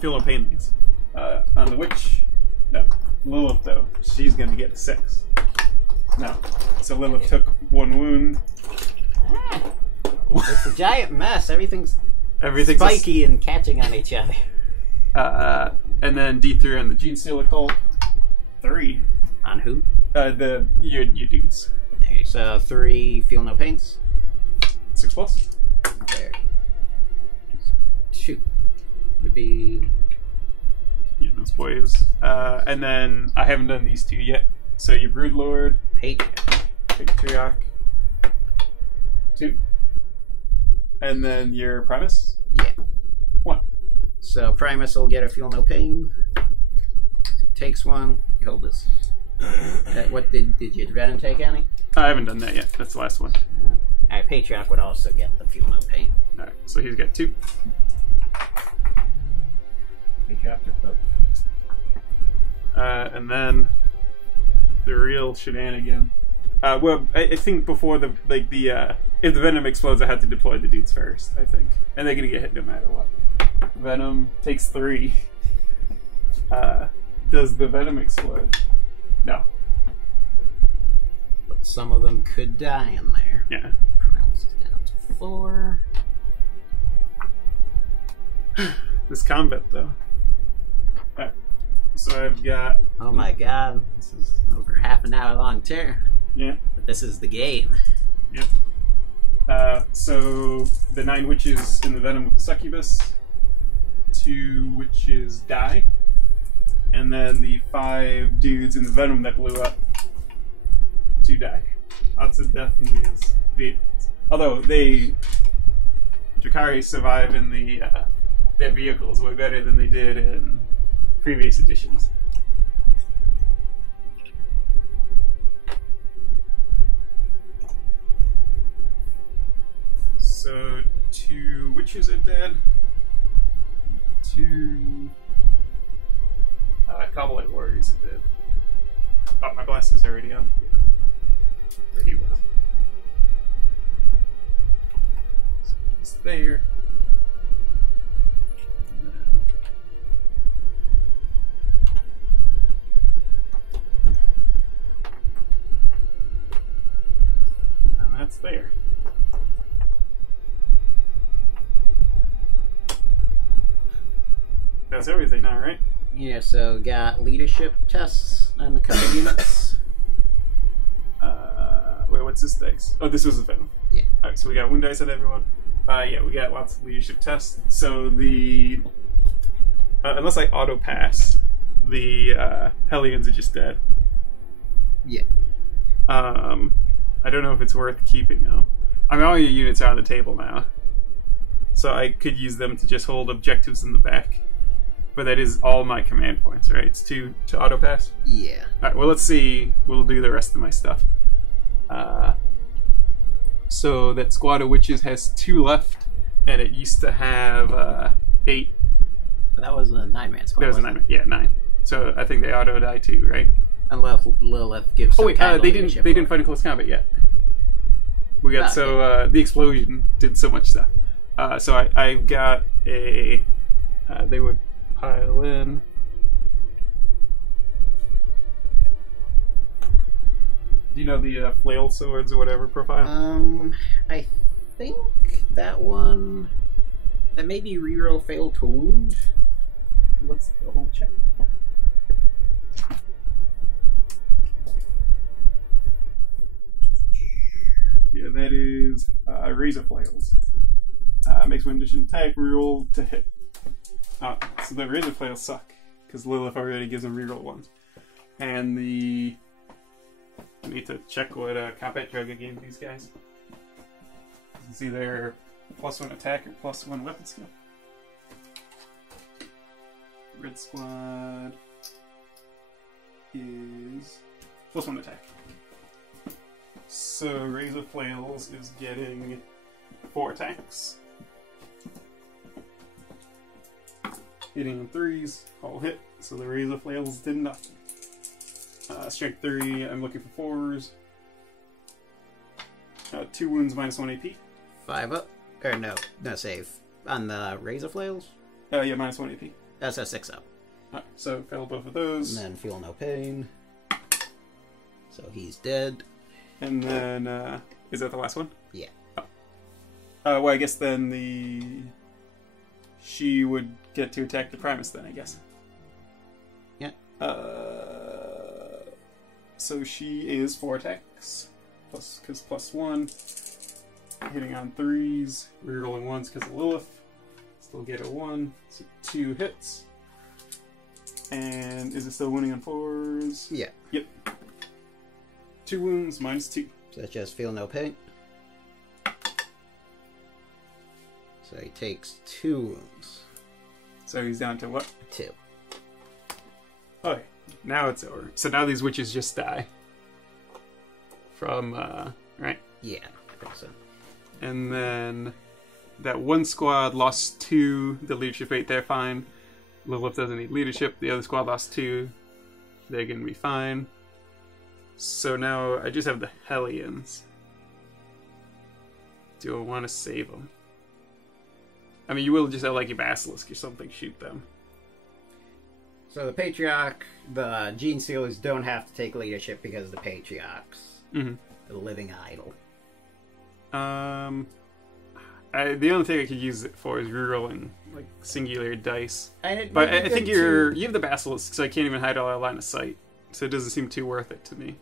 feel no pain these. On the witch. No, Lilith though. She's gonna get a 6. No. So Lilith took 1 wound. It's a giant mess. Everything's Everything's spiky and catching on each other. And then D3 on the Genestealer Cult. 3. On who? Your dudes. Okay, so 3 feel no pains. 6+. There. 2 would be. Yeah, those boys. And then I haven't done these 2 yet. So your Broodlord, Patriarch, 2. And then your Primus? Yeah. 1. So Primus will get a feel no pain. Takes 1. Hold this. What did your Venom take any? I haven't done that yet. That's the last one. Alright, Patriarch would also get the feel no pain. Alright, so he's got 2. Patriarch took both. And then the real shenanigan. Well, I think before if the Venom explodes, I have to deploy the dudes first, I think. And they're gonna get hit no matter what. Venom takes 3. Does the Venom explode? No. But some of them could die in there. Yeah. Pronounce it down to 4. This combat, though. Alright. So I've got... Oh my god, this is over half an hour long tear. Yeah. But this is the game. Yep. So the 9 witches in the Venom with the Succubus, 2 witches die, and then the 5 dudes in the Venom that blew up, 2 die. Lots of death in these vehicles. Although Drukhari survive in their vehicles way better than they did in previous editions. So 2 witches are dead. 2 Cobblite warriors are dead. Oh, my blast is already on. Or he was. So he's there. And that's there. That's everything now, right? Yeah, so got leadership tests on the couple units. Wait, what's this dice? Oh, this was a Venom. Yeah. Alright, so we got wound dice on everyone. Yeah, we got lots of leadership tests. So the... unless I auto-pass, the Hellions are just dead. Yeah. I don't know if it's worth keeping, though. I mean, all your units are on the table now. So I could use them to just hold objectives in the back. But that is all my command points, right? It's 2 to auto-pass? Yeah. Alright, well, let's see. We'll do the rest of my stuff. So that squad of witches has 2 left, and it used to have 8. But that was a 9-man squad. There was a 9. Yeah, 9. So I think they auto die too, right? Unless Lilith gives. Oh wait, they didn't fight in close combat yet. We got the explosion did so much stuff. So I've got a. They would pile in. Do you know the flail swords or whatever profile? I think that one. That may be reroll failed to wound. Let's double check. Yeah, that is razor flails. Makes one addition attack, reroll to hit. So the razor flails suck because Lilith already gives them reroll ones. And the I need to check what combat drug I gave these guys. It's either +1 attack or +1 weapon skill. Red squad is +1 attack. So Razor Flails is getting 4 attacks. Hitting on 3s, all hit. So the Razor Flails did nothing. Strength 3, I'm looking for 4s. 2 wounds, -1 AP. 5 up. Or no save. On the Razor Flails? Yeah, -1 AP. That's a 6 up. Alright, so fail both of those. And then feel no pain. So he's dead. And then, is that the last one? Yeah. Oh. Well, I guess then she would get to attack the Primus then, I guess. Yeah. So she is 4 attacks. Because +1. Hitting on 3s. Rerolling 1s because of Lilith. Still get a 1. So 2 hits. And is it still winning on 4s? Yeah. Yep. 2 wounds, -2. So that's just feel no pain. So he takes 2 wounds. So he's down to what? 2. Okay, now it's over. So now these witches just die. From, right? Yeah, I think so. And then that one squad lost 2. The leadership 8, they're fine. Lilith doesn't need leadership. The other squad lost 2. They're gonna be fine. So now I just have the Hellions. Do I want to save them? I mean, you will just have like a Basilisk or something shoot them. So the Patriarch, the Genestealers don't have to take leadership because the Patriarch's the living idol. The only thing I could use it for is rerolling like singular dice. But I think you have the Basilisk, so I can't even hide all our line of sight. So it doesn't seem too worth it to me.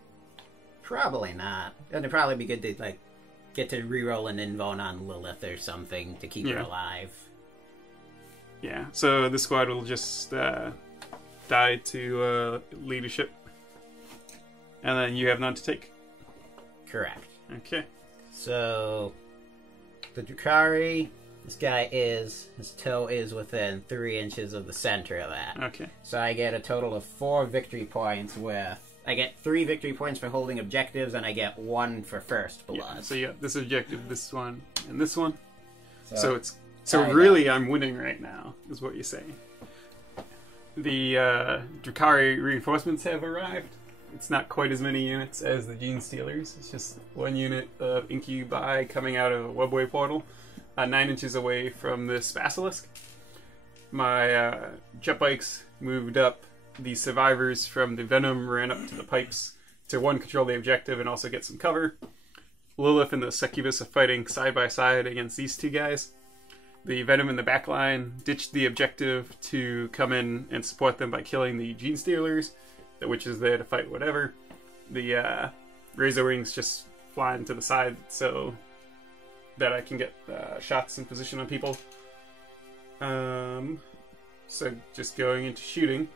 Probably not. And it'd probably be good to like get to reroll an invuln on Lilith or something to keep her alive. Yeah. So the squad will just die to leadership, and then you have none to take. Correct. Okay. So the Drukhari, his toe is within 3 inches of the center of that. Okay. So I get a total of 4 victory points I get 3 victory points for holding objectives, and I get 1 for first blood. Yeah, so yeah, this objective, this one, and this one. So I'm winning right now, is what you're saying. The Drukhari reinforcements have arrived. It's not quite as many units as the Genestealers. It's just 1 unit of Incubi coming out of a webway portal, 9 inches away from this Basilisk. My jet bikes moved up. The survivors from the Venom ran up to the pipes to control the objective and also get some cover. Lilith and the Succubus are fighting side by side against these 2 guys. The Venom in the back line ditched the objective to come in and support them by killing the Genestealers. The witch is there to fight whatever. The Razor Wings just flying to the side so that I can get shots in position on people. So just going into shooting.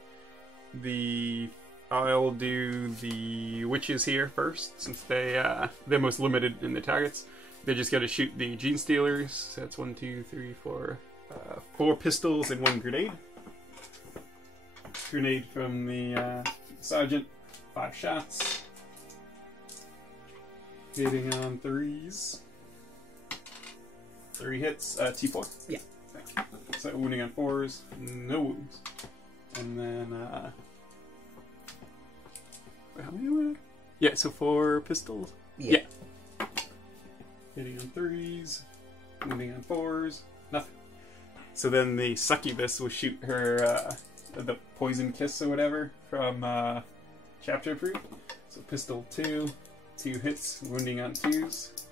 I'll do the witches here first, since they're most limited in their targets. They're just gonna shoot the Genestealers. So that's 1, 2, 3, 4, 4 pistols and 1 grenade. Grenade from the sergeant. 5 shots. Hitting on 3s. 3 hits. T4. Yeah. So wounding on 4s. No wounds. And then how many were there? Yeah, so 4 pistols. Yeah. Hitting on 3s, wounding on 4s, nothing. So then the Succubus will shoot her the poison kiss or whatever from chapter approved. So pistol 2, 2 hits, wounding on 2s,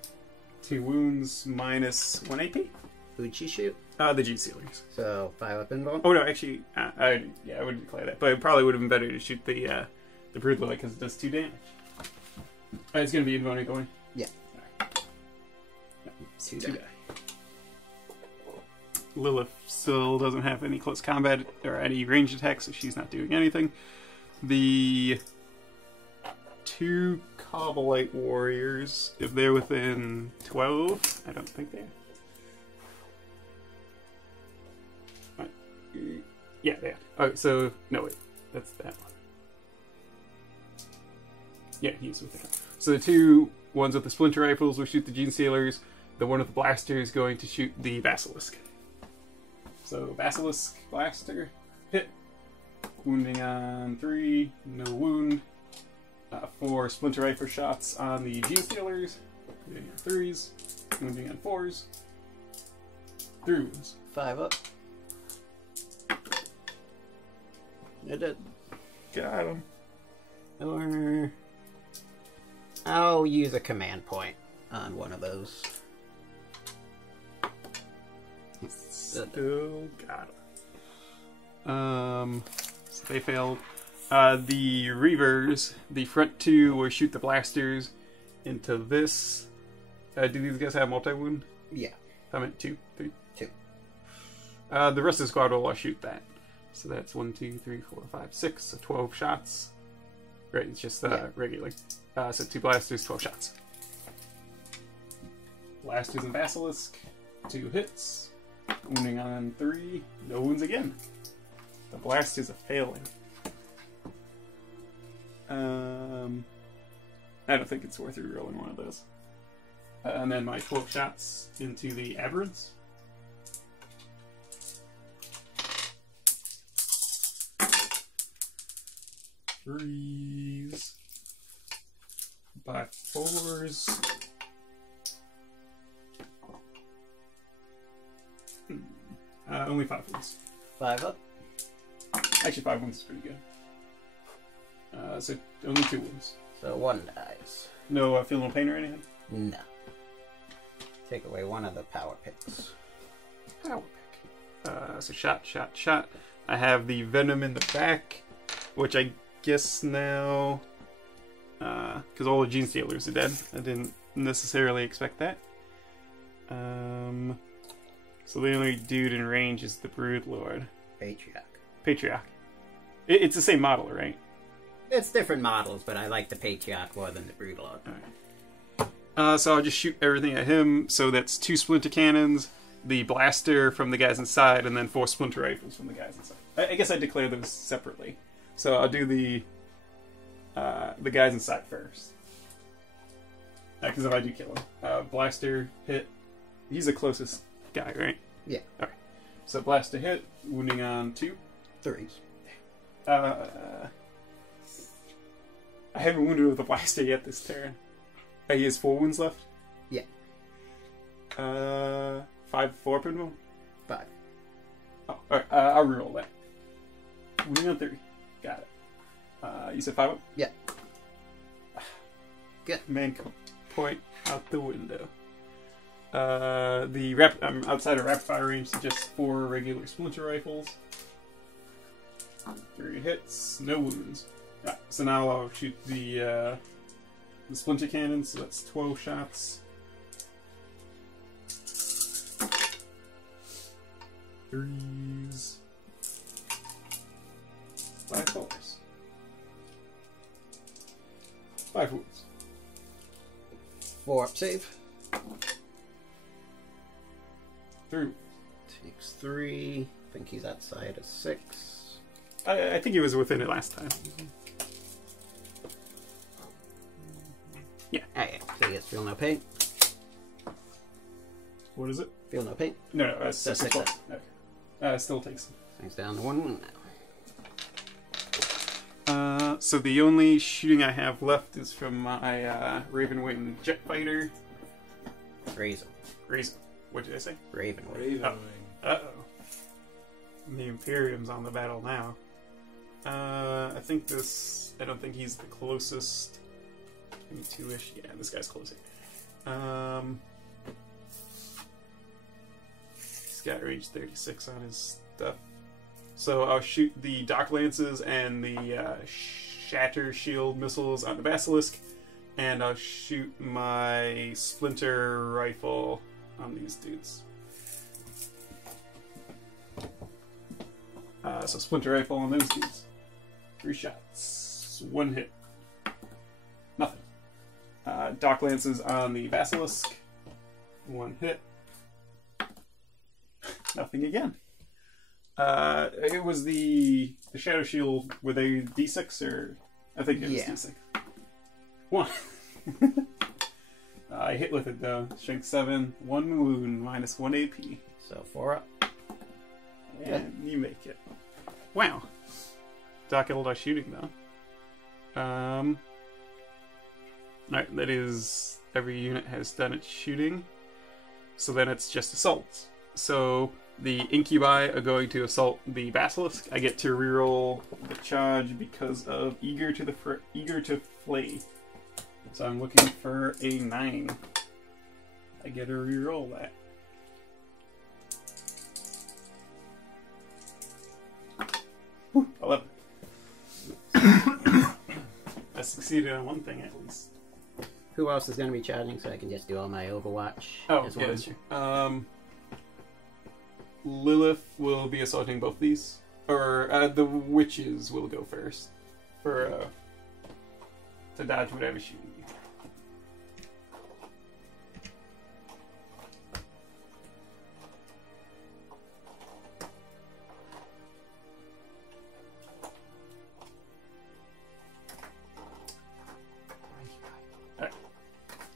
2 wounds, -1 AP. Who'd she shoot? The Genestealers. So 5 up invuln? Oh no, actually, I would declare that, but it probably would have been better to shoot the Brood Lily because it does 2 damage. It's gonna be invuln going. Yeah. Right. 2 die. Lilith still doesn't have any close combat or any ranged attacks, so she's not doing anything. The 2 Cobalite warriors, if they're within 12, I don't think they are. Yeah, they are. Oh, so, no, wait. That's that one. Yeah, he's with it. So the 2 ones with the splinter rifles will shoot the Genestealers. The one with the blaster is going to shoot the Basilisk. So Basilisk, blaster, hit. Wounding on 3, no wound. 4 splinter rifle shots on the Genestealers. Hitting on 3s, wounding on 4s. 3 wounds. 5 up. It did. Got him. Or I'll use a command point on one of those. Still got him. So they failed. The Reavers, the front 2 will shoot the blasters into this. Do these guys have multi-wound? Yeah. I meant 2, 3. 2. The rest of the squad will shoot that. So that's 1, 2, 3, 4, 5, 6. So 12 shots. Right, it's just regular. So 2 blasters, 12 shots. Blasters and Basilisk. 2 hits. Wounding on 3. No wounds again. The blasters are failing. I don't think it's worth rerolling one of those. And then my 12 shots into the Aberrants. Threes by 4s. Only 5 wounds. 5 up. Actually, 5 wounds is pretty good. So only 2 wounds. So 1 dies. No feel no pain or anything? No. Take away one of the power picks. Power pick. So shot. I have the venom in the back, which I guess now, because all the Genestealers are dead. I didn't necessarily expect that. So the only dude in range is the Brood Lord. Patriarch. It's the same model, right? It's different models, but I like the Patriarch more than the Brood Lord. Alright. So I'll just shoot everything at him. So that's 2 splinter cannons, the blaster from the guys inside, and then 4 splinter rifles from the guys inside. I guess I declare those separately. So I'll do the guys inside first. Because if I do kill him. Blaster hit. He's the closest guy, right? Yeah. Alright. So blaster hit, wounding on 2. 3s. I haven't wounded with a blaster yet this turn. He has 4 wounds left? Yeah. 5 4 pinball? 5. Oh, alright, I'll reroll that. Wounding on 3. Got it. You said 5 up? Yeah. Good. Man point out the window. I'm outside of rapid fire range, so just 4 regular splinter rifles. 3 hits, no wounds. So now I'll shoot the splinter cannons, so that's 12 shots. 3s. 5 4s. 5 wounds. 4 up save. 3. Takes 3. I think he's outside of 6. I think he was within it last time. Yeah. Alright, so he gets feel no pain. What is it? Feel no pain. No, that's 6 6 plus. Okay. Still takes him. He's down to 1 wound now. So the only shooting I have left is from my Ravenwing jet fighter. Razor. What did I say? Ravenwing. Uh-oh. The Imperium's on the battle now. I don't think he's the closest. Maybe 2-ish. Yeah, this guy's closer. He's got range 36 on his stuff. So I'll shoot the Dock Lances and the Shatter Shield missiles on the Basilisk, and I'll shoot my Splinter Rifle on these dudes. So Splinter Rifle on those dudes. 3 shots. 1 hit. Nothing. Dock Lances on the Basilisk. 1 hit. Nothing again. It was the Shadow Shield. Were they D6 or? I think it was D6. 1. I hit with it though. Strength 7. 1 wound. Minus 1 AP. So 4 up. And you make it. Wow. Doc Eldar shooting though. Alright, that is every unit has done its shooting. So then it's just assaults. So the incubi are going to assault the basilisk. I get to reroll the charge because of eager to flay. So I'm looking for a 9. I get to reroll that. Whew, 11. I succeeded on one thing at least. Who else is going to be charging so I can just do all my Overwatch? Oh, yeah, that's true. Lilith will be assaulting both these. Or the witches will go first. For to dodge whatever shooting you.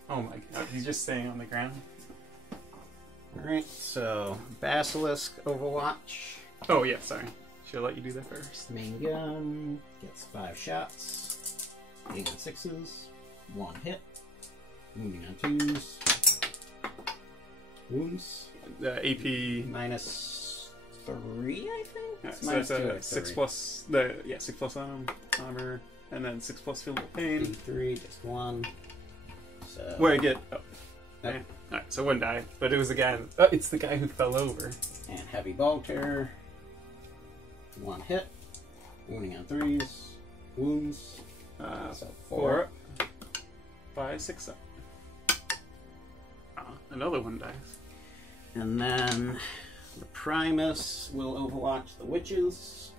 Oh my god, he's just staying on the ground. Alright, so Basilisk Overwatch. Oh yeah, sorry. Should I let you do that first? Main gun gets 5 shots. 8 on 6s. 1 hit. Wounding on 2s. Wounds. AP minus 3, I think? Yeah, It's so minus that's 2 a or 6 3. plus 6 plus armor, and then 6 plus feel no pain. 3, just 1. So Where I get Yep. okay. Alright, so 1 died, but it was the guy. It's the guy who fell over. And Heavy Bolter. 1 hit. Wounding on 3s. Wounds. So 4 up. 5, 6 up. Another 1 dies. And then the Primus will overwatch the witches.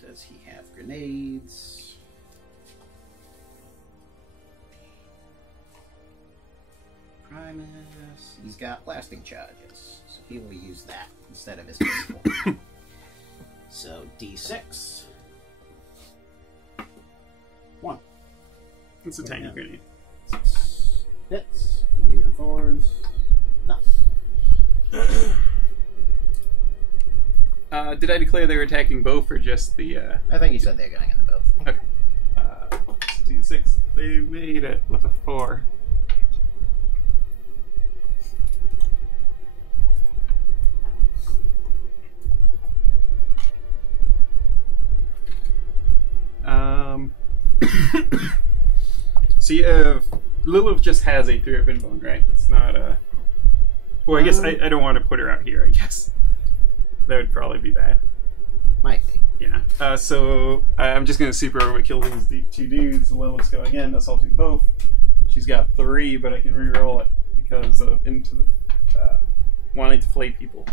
Does he have grenades? Primus. He's got blasting charges, so he will use that instead of his pistol. So D6. 1. It's a tiny Yeah. grenade. 6 hits. 1 on 4s. No. Did I declare they were attacking both or just the? I think you said they're going into both. Okay. 2, 6. They made it with a 4. So you have Lilith just has a 3 up in bone, right? It's not a. Well, I guess I don't want to put her out here. I guess that would probably be bad. Might be. Yeah. So I'm just gonna super overkill these 2 dudes. Lilith's going in, assaulting both. She's got 3, but I can re-roll it because of into the wanting to flay people.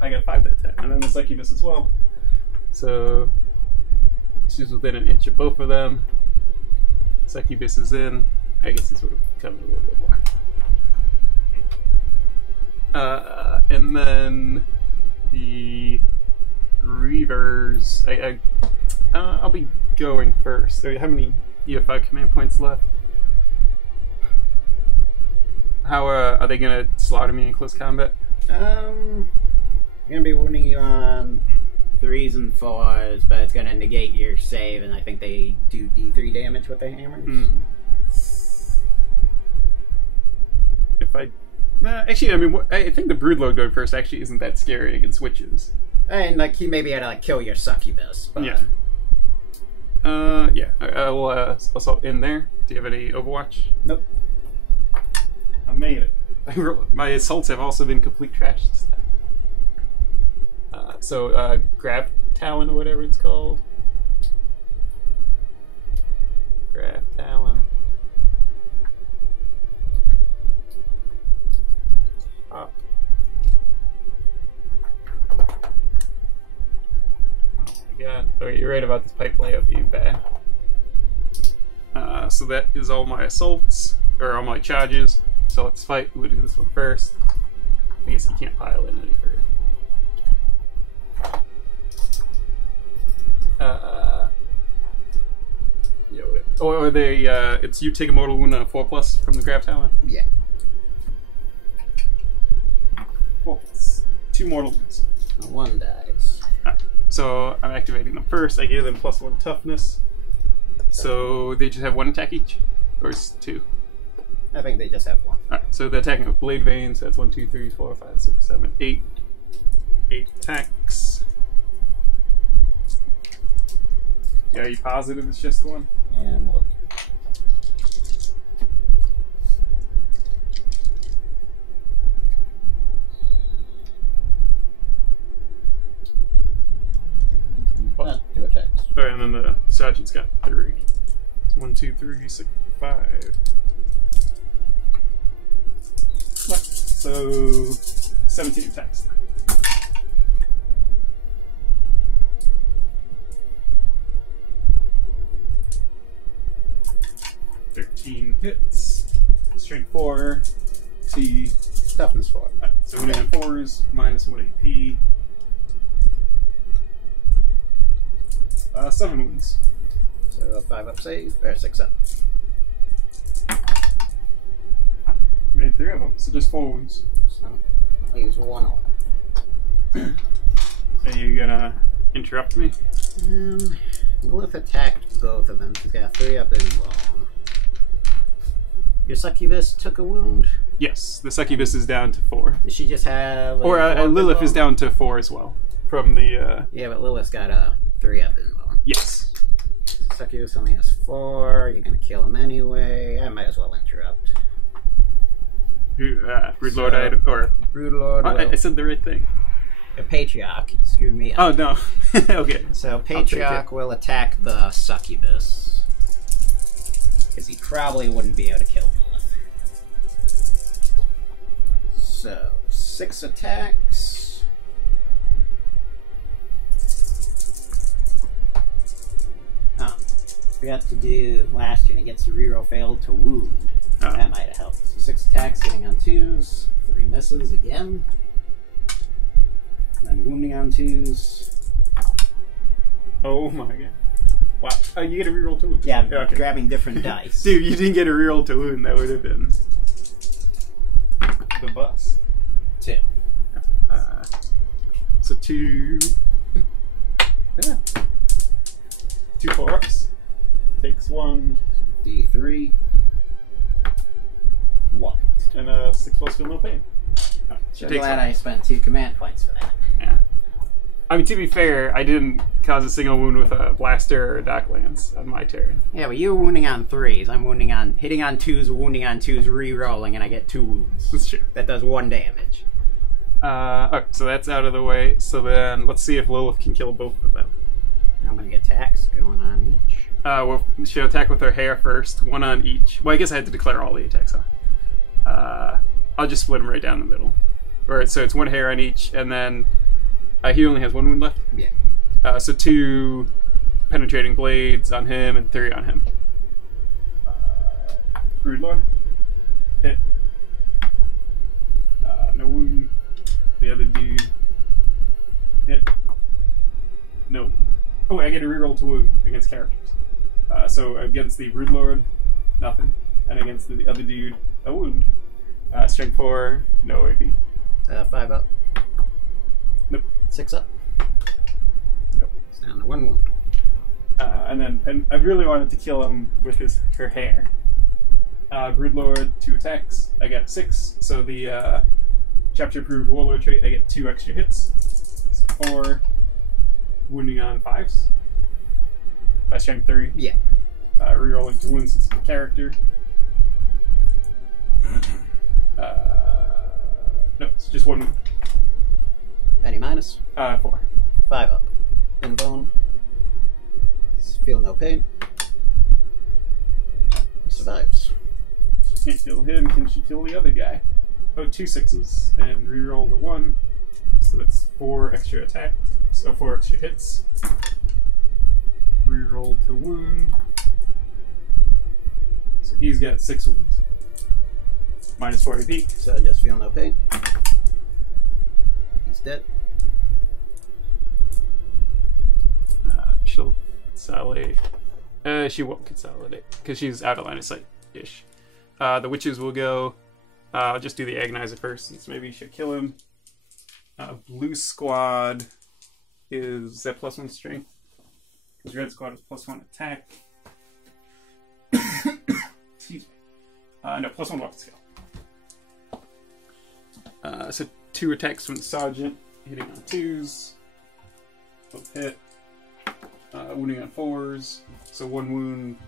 I got 5 that time, and then the succubus as well. So she's within an inch of both of them. Succubus is in. I guess this would have covered a little bit more. And then the Reavers. I'll be going first. How many? You have 5 command points left. How are they gonna slaughter me in close combat? I'm gonna be wounding you on 3s and 4s, but it's gonna negate your save, and I think they do D3 damage with their hammers. If I actually, I mean, I think the broodlord going first actually isn't that scary against witches. And like he may be able to like kill your succubus. But... Yeah. Yeah. I will assault in there. Do you have any Overwatch? Nope. I made it. My assaults have also been complete trash this time. So Grab Talon or whatever it's called. Grab Talon. Up. Oh my god. Oh, you're right about this pipe layout being bad. So that is all my assaults, or all my charges. So let's fight. We'll do this one first. I guess you can't pile in any further. Or they, it's you take a mortal wound on a 4+ from the Grab Talon? Yeah. 4+. 2 mortal wounds. 1 dies. Alright. So I'm activating them first. I gave them +1 toughness. So they just have 1 attack each? Or is 2? I think they just have 1. Alright, so they're attacking with Blade Veins. That's 1, 2, 3, 4, 5, 6, 7, 8. 8 attacks. Yeah, are you positive it's just 1? Yeah, I'm looking. What? 2 attacks. Alright, and then the sergeant's got 3. It's 1, 2, 3, 6, 5. So 17 attacks. Hits. Strength 4. T. Toughness 4. Right, so winning on 4s, -1 AP. 7 wounds. So 5 up save, or 6 up. Made 3 of them, so just 4 wounds. So I'll use 1 of Are you gonna interrupt me? them. Lilith attacked both of them. She's got 3 up and long. Your succubus took a wound. Yes, the succubus is down to 4. Did she just have? Or Lilith is down to 4 as well. From the, Yeah, but Lilith's got a 3 up and long. yes. Succubus only has 4. You're gonna kill him anyway. I might as well interrupt. Brood Lord, or... Brood Lord. I said the right thing. A Patriarch screwed me up. Oh, no. Okay. So Patriarch will attack the succubus. Because he probably wouldn't be able to kill Lilith. So, 6 attacks. Oh, forgot to do last turn. He gets a reroll failed to wound. Oh. That might have helped. So 6 attacks hitting on 2s. 3 misses again. And then wounding on 2s. Oh my god. Wow. Oh, you get a reroll to wound. Yeah, okay. grabbing different dice. Dude, you didn't get a reroll to wound. That would have been the bus. 2. So 2. Yeah. 2 4-ups. Takes 1. D3. 1. And 6 plus feel no pain. So glad I spent 2 command points for that. Yeah. I mean, to be fair, I didn't cause a single wound with a blaster or a dock lance on my turn. Yeah, but you were wounding on 3s. I'm wounding on hitting on 2s, wounding on 2s, re-rolling, and I get 2 wounds. That's true. That does 1 damage. Alright, so that's out of the way. So then, let's see if Lilith can kill both of them. I'm gonna get attacks going on each. Well, she'll attack with her hair first, 1 on each. Well, I guess I had to declare all the attacks, huh? I'll just split them right down the middle. Alright, so it's 1 hair on each, and then he only has 1 wound left? Yeah. So 2 penetrating blades on him and 3 on him. Brood Lord. Hit. No wound. The other dude. Hit. No. Oh, I get a reroll to wound against characters. So against the Brood Lord, nothing. And against the other dude, a wound. Strength 4, no AP. 5 up. Nope. 6 up. Nope. It's down to 1 wound. And I really wanted to kill him with her hair. Brood Lord, 2 attacks. I got 6. So the chapter approved Warlord trait, I get 2 extra hits. So 4. Wounding on 5s. Strength 3. Yeah. Rerolling to wounds since it's a character. No, it's just 1 wound. Any minus? 4. 5 up. In bone. Feel no pain. He survives. She can't kill him. Can she kill the other guy? Oh, 2 6s and reroll the 1. So that's 4 extra attack. So 4 extra hits. Reroll to wound. So he's got 6 wounds. Minus 4 AP. So just feel no pain. He's dead. She'll consolidate. She won't consolidate because she's out of line of sight-ish. The witches will go. I'll just do the agonizer first, since maybe you should kill him. Blue squad. is at +1 strength. His red squad is +1 attack. Excuse me. No, +1 weapon skill. So 2 attacks from the sergeant, hitting on 2s. Both hit. Wounding on 4s. So 1 wound,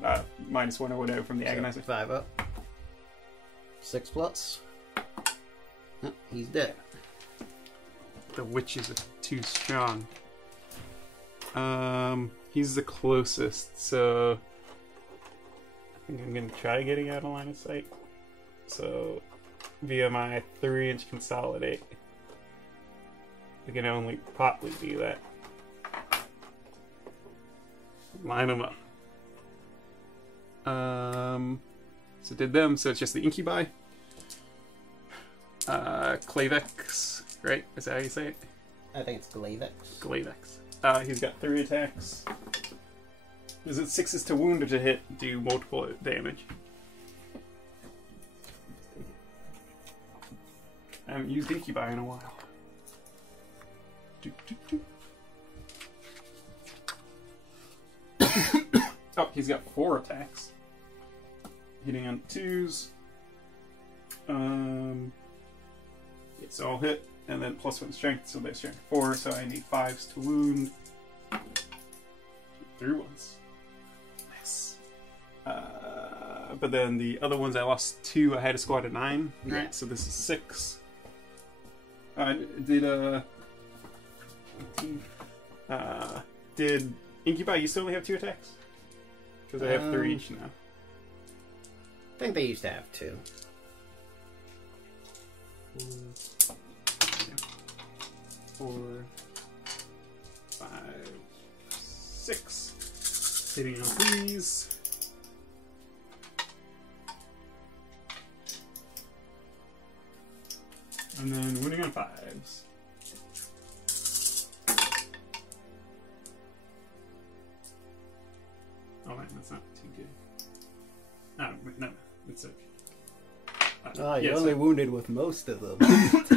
-1 or whatever from the agonizer. 5 up. 6+. Oh, he's dead. The witches are too strong. He's the closest, so I think I'm gonna try getting out of line of sight. So via my 3-inch consolidate, I can only partly do that. Line them up. So did them. So it's just the incubi. Clavex, right? Is that how you say it? I think it's Glavex. Glavex. He's got 3 attacks. Is it 6s to wound or to hit? Do multiple damage. I haven't used incubi in a while. Oh, he's got 4 attacks. Hitting on 2s. It's all hit, and then +1 strength, so they're strength 4, so I need 5s to wound. 3 ones. Nice. But then the other ones, I lost 2. I had a squad of 9, right? Yeah. So this is 6. Did Incubi used to only have 2 attacks? Because I have 3 each now. I think they used to have 2. 4, 5, 6. Hitting on 3s. And then winning on 5s. Oh, wait, that's not too good. Oh, wait, no, it's okay. Oh, you're yeah, only so, wounded with most of them.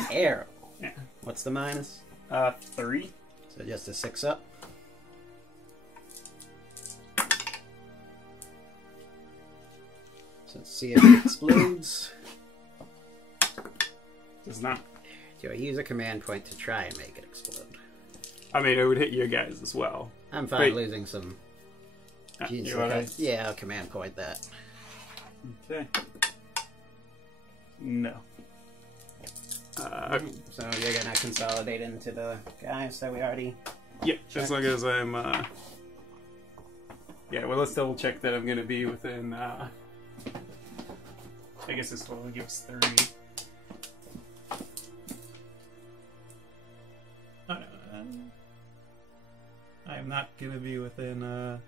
Terrible. Yeah. What's the minus? 3. So just a 6 up. So let's see if it explodes. Does not. Do I use a command point to try and make it explode? I mean, it would hit your guys as well. I'm fine Wait. losing some genes. You wanna- Yeah, I'll command point that. Okay. No. So you're gonna consolidate into the guys that we already... Yeah, as long as I'm, yeah, well, let's double check that I'm gonna be within, I guess this will give us 3. Oh, no, I am not gonna be within, oh,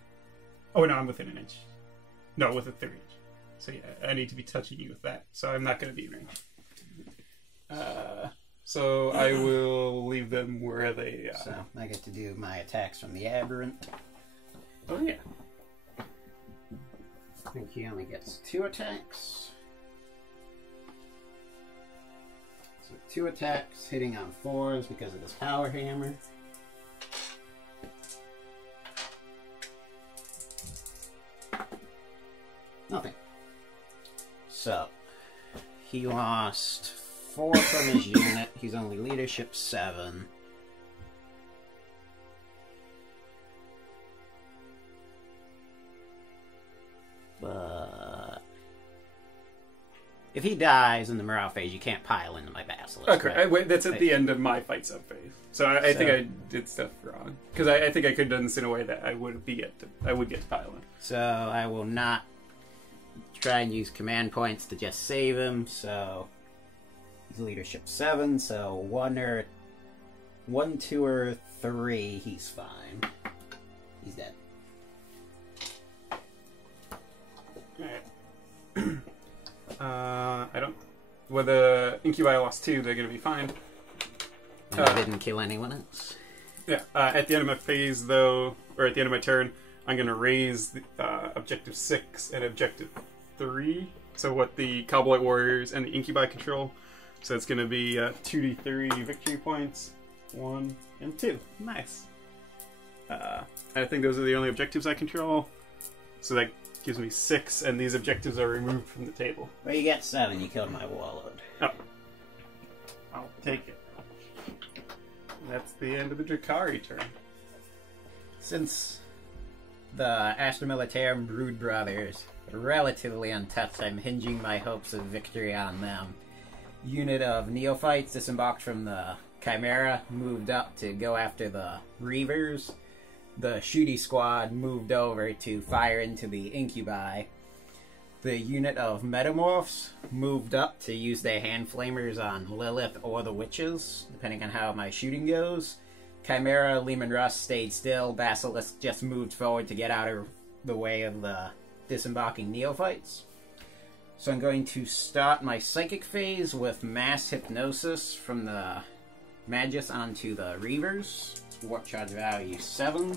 no, I'm within an inch. No, within 3 inch. So, yeah, I need to be touching you with that, so I'm not gonna be in range. So I will leave them where they. So I get to do my attacks from the aberrant. Oh yeah. I think he only gets 2 attacks. So 2 attacks hitting on 4s because of this power hammer. Nothing. So he lost 4 from his unit. He's only leadership 7. But if he dies in the morale phase, you can't pile into my basilisk. Okay, right? wait, that's at the end of my fight sub phase. So I think I did stuff wrong because I think I could have done this in a way that I would get to pile in. So I will not try and use command points to just save him. So he's leadership 7. So 1, 2, or 3, he's fine. He's dead. Alright. I don't. Well, the Incubi lost 2, they're going to be fine. And I didn't kill anyone else. Yeah, at the end of my phase, though, or at the end of my turn, I'm going to raise the, Objective 6 and Objective 3. So what the Cowboy Warriors and the Incubi control. So it's going to be 2d3 victory points. 1 and 2. Nice. I think those are the only objectives I control. So that gives me 6, and these objectives are removed from the table. Well, you got 7. You killed my warlord. Oh. I'll take it. That's the end of the Drukhari turn. Since the Astra Militarum Brood Brothers are relatively untouched, I'm hinging my hopes of victory on them. Unit of neophytes disembarked from the Chimera moved up to go after the Reavers. The shooty squad moved over to fire into the Incubi. The unit of Metamorphs moved up to use their hand flamers on Lilith or the Witches, depending on how my shooting goes. Chimera, Lehman Russ stayed still. Basilisk just moved forward to get out of the way of the disembarking neophytes. So I'm going to start my psychic phase with mass hypnosis from the Magus onto the Reavers. Warp charge value 7.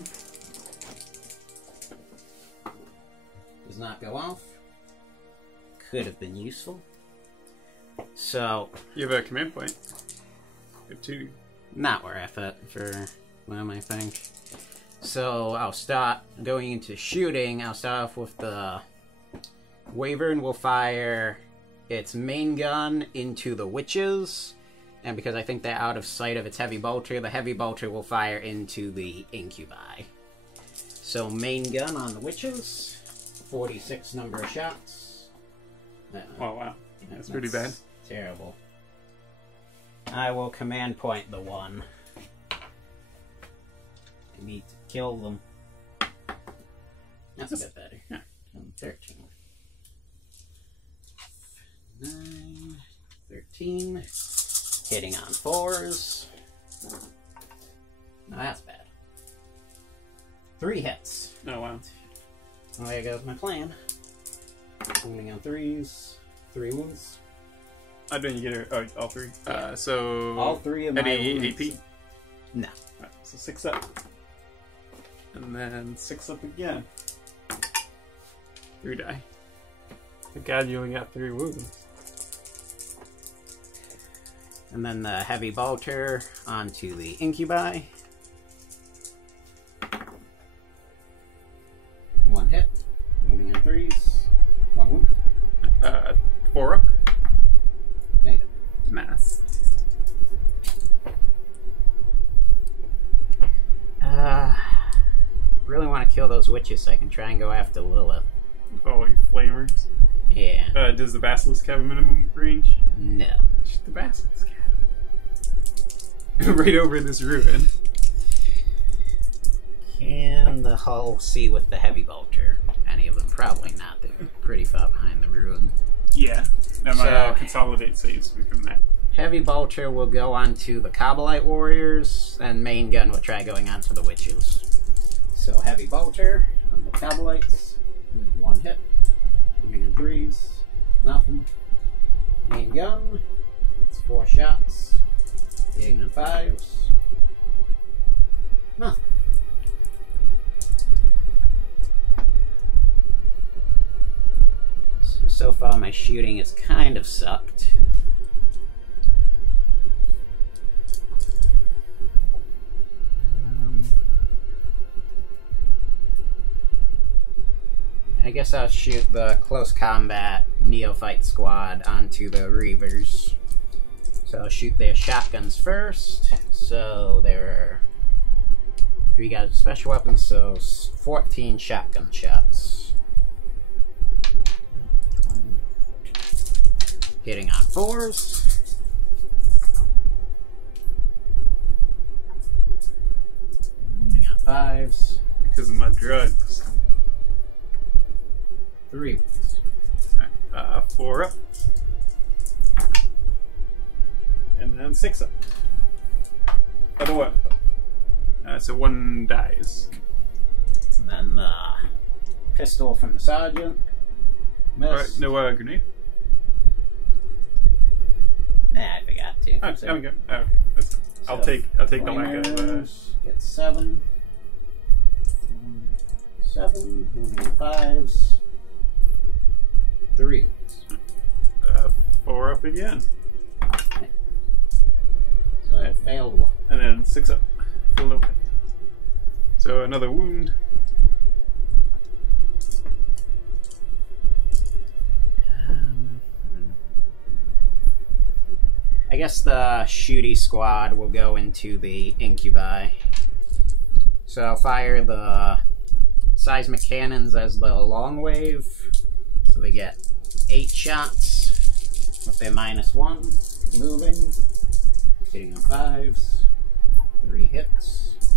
Does not go off. Could have been useful. So You have a command point. Good 2. not worth it for them, I think. So I'll start going into shooting. I'll start off with the Wyvern will fire its main gun into the Witches. And because I think they're out of sight of its heavy bolter, the heavy bolter will fire into the Incubi. So main gun on the Witches. 46 number of shots. Oh, wow. That's pretty bad. Terrible. I will command point the one. I need to kill them. That's a bit better. Yeah. 13. 9, 13. Hitting on 4s. No, that's bad. 3 hits. Oh, wow. Well, there goes my plan. Wounding on 3s. 3 wounds. I didn't get it. All 3. So All 3 of my any wounds. AP? No. Right, so 6 up. And then 6 up again. 3 die. Thank God you only got 3 wounds. And then the heavy bolter onto the Incubi. 1 hit. Wounding on 3s. 1 wound. 4 up. Made it. Mass. Really want to kill those witches so I can try and go after Lilith. Oh, you flamers. Yeah. Does the Basilisk have a minimum range? No. Shoot the Basilisk at right over this ruin. Can the hull see with the heavy bolter? Any of them? Probably not. They're pretty far behind the ruin. Yeah. I'm So- consolidate saves from that. Heavy bolter will go onto the Kabbalite warriors, and main gun will try going onto the witches. So heavy bolter on the Kabbalites. 1 hit. Moving on 3s. Nothing. Main gun. It's 4 shots. Hitting on 5s. Nothing. So far my shooting has kind of sucked. I guess I'll shoot the close combat neophyte squad onto the Reavers. So I'll shoot their shotguns first. So there are 3 guys with special weapons, so 14 shotgun shots. Hitting on 4s. Hitting on 5s. Because of my drugs. 3 wounds. Alright, 4 up. And then 6 up. Other weapon. So 1 dies. And then the pistol from the sergeant. Alright, Missed. no grenade. Nah, I forgot to. Oh, So- there we go. Okay, I'll take the lack of. flamers, get 7. 7. Moving 5s. 3 wounds. 4 up again. So I failed 1. And then 6 up. Feel no pain. So another wound. I guess the shooty squad will go into the incubi. So I'll fire the seismic cannons as the long wave. So they get 8 shots with their -1. Moving. Hitting on 5s. 3 hits.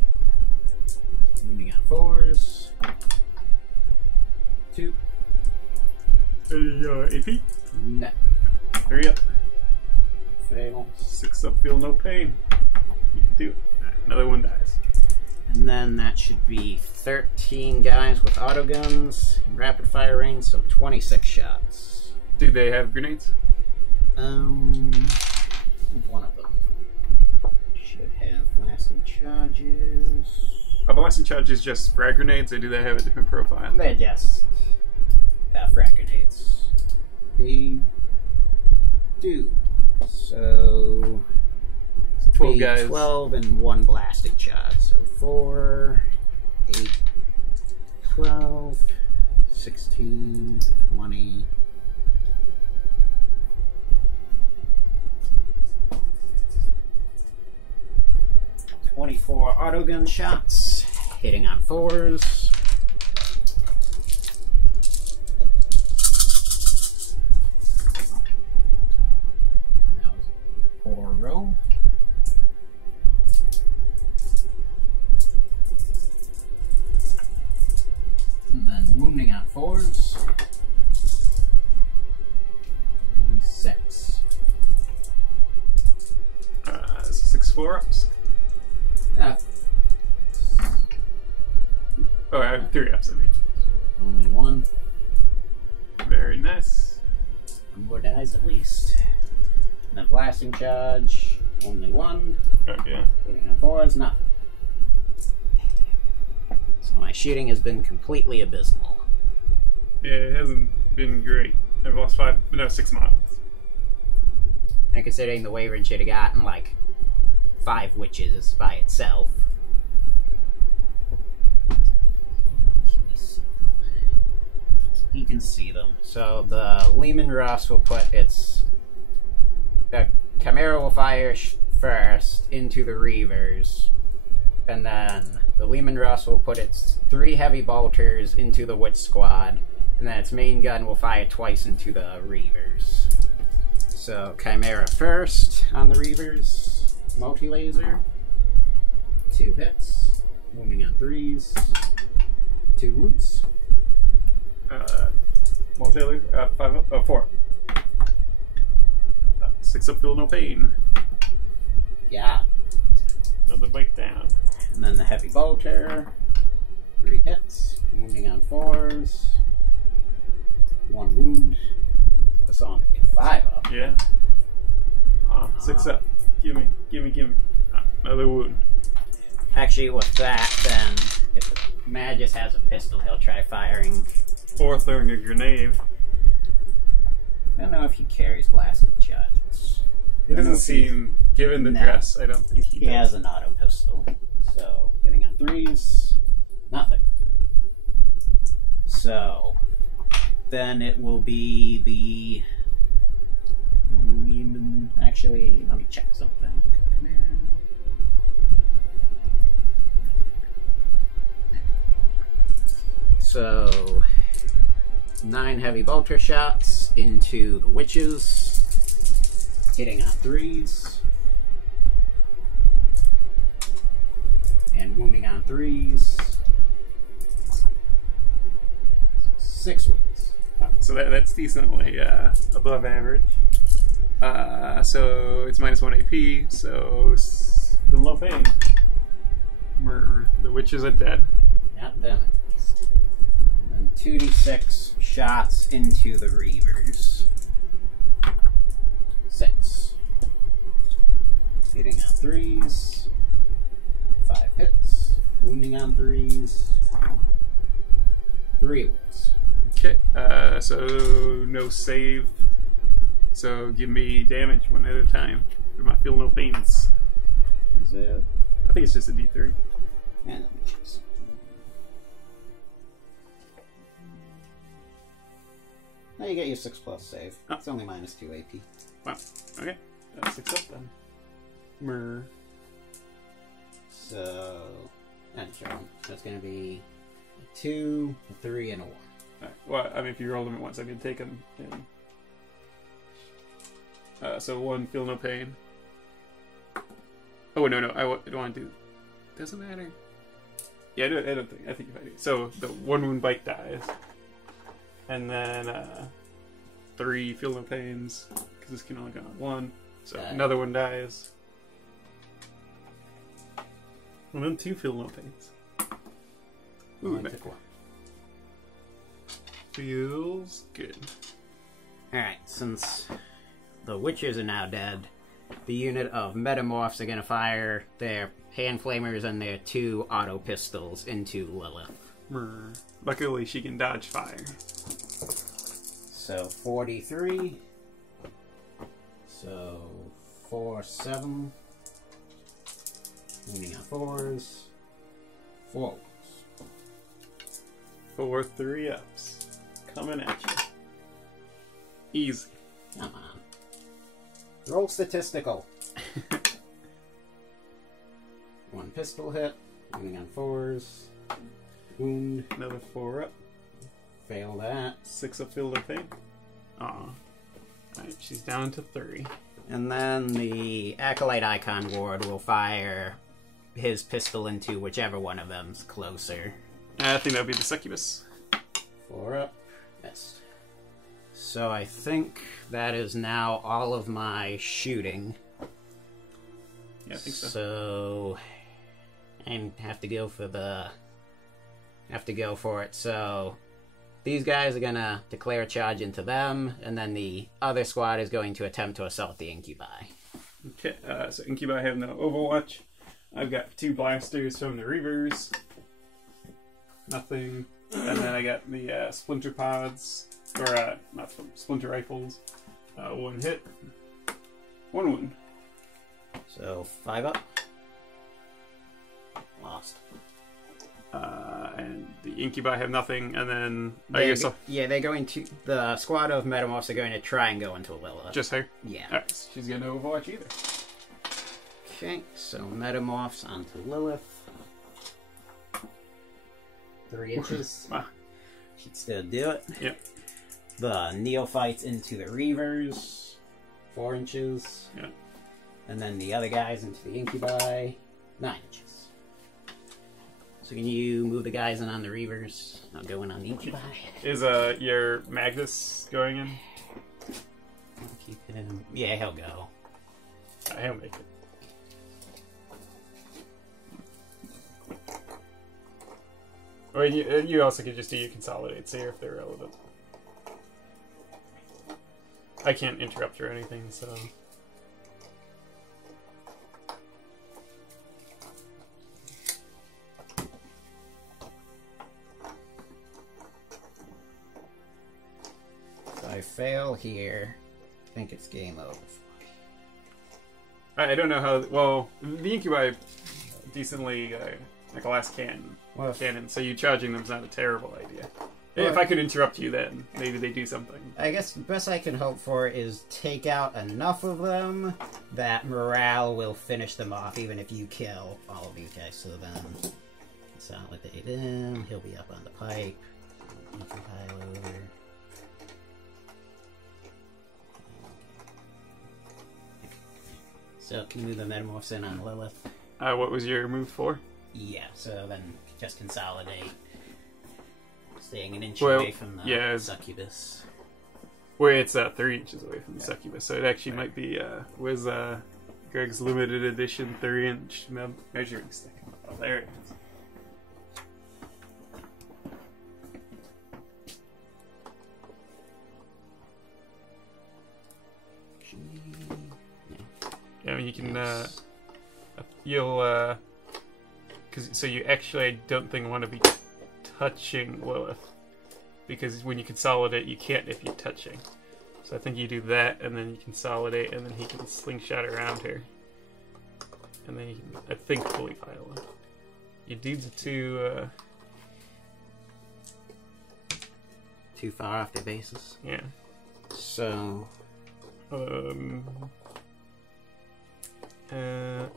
Wounding on 4s. 2. AP? No. 3 up. Fail. 6 up, feel no pain. You can do it. Another one dies. And then that should be 13 guys with autoguns in rapid fire range, so 26 shots. Do they have grenades? One of them should have blasting charges. A blasting charge is just frag grenades, or do they have a different profile? They're just frag grenades. They do. So 12 guys. 12 and 1 blasting charge. So 4, 8, 12, 16, 20. .24 autogun shots, hitting on 4s. That was Burrow. And then wounding on 4s. 6. This is 6 4-ups. Oh, I have 3 ups, I mean. Only 1. Very nice. 1 more dies at least. And then blasting charge, only 1. Okay. Hitting on 4s, nothing. So my shooting has been completely abysmal. Yeah, it hasn't been great. I've lost 6 models. And considering the Wyvern should have gotten like 5 witches by itself. He can see them. So the Lehman Russ will put its... The Chimera will fire first into the Reavers. And then the Lehman Russ will put its 3 heavy bolters into the Witch Squad. And then its main gun will fire twice into the Reavers. So Chimera first on the Reavers. Multi-laser. 2 hits. Wounding on 3s. 2 wounds. Taylor, 4. 6 up, feel no pain. Yeah. Another bite down. And then the heavy bolter. 3 hits. Wounding on 4s. 1 wound. That's on 5 up. Yeah. 6 up. Gimme. Another wound. Actually, with that, then, if the Magus has a pistol, he'll try firing. Or throwing a grenade. I don't know if he carries blasting charges. He doesn't seem, given the dress, I don't think he does. He has an auto pistol. So, hitting on 3s, nothing. So, then it will be the... Actually, let me check something. Come here. So, 9 heavy bolter shots into the witches, hitting on 3s, and wounding on 3s. 6 wounds. So that's decently above average. So it's -1 AP, so still no pain. The witches are dead. Not them, at least. And then 2d6 shots into the Reavers. 6. Hitting on 3s. 5 hits. Wounding on 3s. 3 wounds. Okay, so no save. So give me damage one at a time. I might feel no pains. is it? I think it's just a D3. And let me check something. Now you get your 6+ save. Oh. It's only -2 AP. Wow. Okay. That's 6 up then. Mer. So, that's wrong. That's going to be a 2, a 3, and a 1. Alright. Well, I mean, if you roll them at once, I can take them in. So 1, feel no pain. Oh, no. I don't want to do... Doesn't matter. Yeah, I don't think. I think if I do. So the 1 wound bite dies. And then 3 feel no pains. Because this can only go on 1. So another one dies. And then 2 feel no pains. Ooh, I took 1. Feels good. Alright, since the witches are now dead, the unit of metamorphs are going to fire their hand flamers and their 2 auto pistols into Lilith. Mer. Luckily, she can dodge fire. So 43. So 4, 7. Leaning on 4s. 4. 4 3-ups. Coming at you. Easy. Come on. Roll statistical. 1 pistol hit. Leaning on 4s. Wound. Another 4 up. Fail that. 6 up feel no pain. Aw. Alright, she's down to 3. And then the Acolyte Icon Ward will fire his pistol into whichever one of them's closer. I think that would be the succubus. 4 up. Missed. So I think that is now all of my shooting. Yeah, I think so. So I have to go for it. So these guys are gonna declare a charge into them, and then the other squad is going to attempt to assault the incubi. Okay, so Incubi have no Overwatch. I've got 2 blasters from the Reavers. Nothing. And then I got the Splinter Pods. Or, not Splinter Rifles. 1 hit. 1 wound. So 5 up. Lost. And the Incubi have nothing, and then... they're going to... The squad of Metamorphs are going to try and go into Lilith. Just her? Yeah. Alright, so she's got no Overwatch either. Okay, so Metamorphs onto Lilith. 3 inches. Wow. Should still do it. Yep. The Neophytes into the Reavers. 4 inches. Yep. And then the other guys into the Incubi. 9 inches. So can you move the guys in on the Reavers? I'll go in on the Incubi. Is your Magnus going in? Keep him. Yeah, he'll go. He'll make it. Or you also could just do your consolidates here if they're relevant. I can't interrupt or anything, so... If I fail here, I think it's game over. I don't know how... Well, the Incubi decently like a last cannon. Well, Cannon, so you charging them is not a terrible idea. Well, if I could interrupt you then, maybe they do something. I guess the best I can hope for is take out enough of them that morale will finish them off, even if you kill all of these guys. So then, consolidate him. He'll be up on the pipe. You can pile over. So can you move the Metamorphs in on Lilith? What was your move for? Yeah, so then just consolidate. Staying an inch away from the succubus. Where it's 3 inches away from the succubus, so it actually might be, where's Greg's limited edition 3-inch measuring stick? Oh, there it is. Yeah, I mean, you can, you'll, so you actually, I don't think want to be touching Lilith, because when you consolidate, you can't if you're touching. So I think you do that, and then you consolidate, and then he can slingshot around her. And then you can, I think, fully file it. Your dudes are too, Too far off their bases. yeah. So, I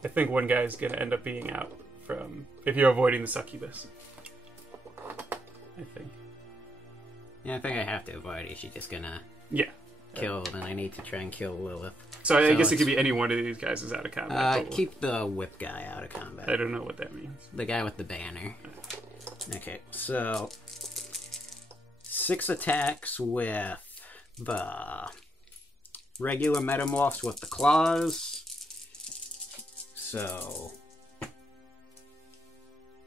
think one guy is going to end up being out from, if you're avoiding the succubus. I think. yeah, I think I have to avoid it. She's just gonna Yeah. kill, and I need to try and kill Lilith. So I guess it it's- could be any one of these guys is out of combat. total. Keep the whip guy out of combat. I don't know what that means. The guy with the banner. Okay, so 6 attacks with the regular metamorphs with the claws. So,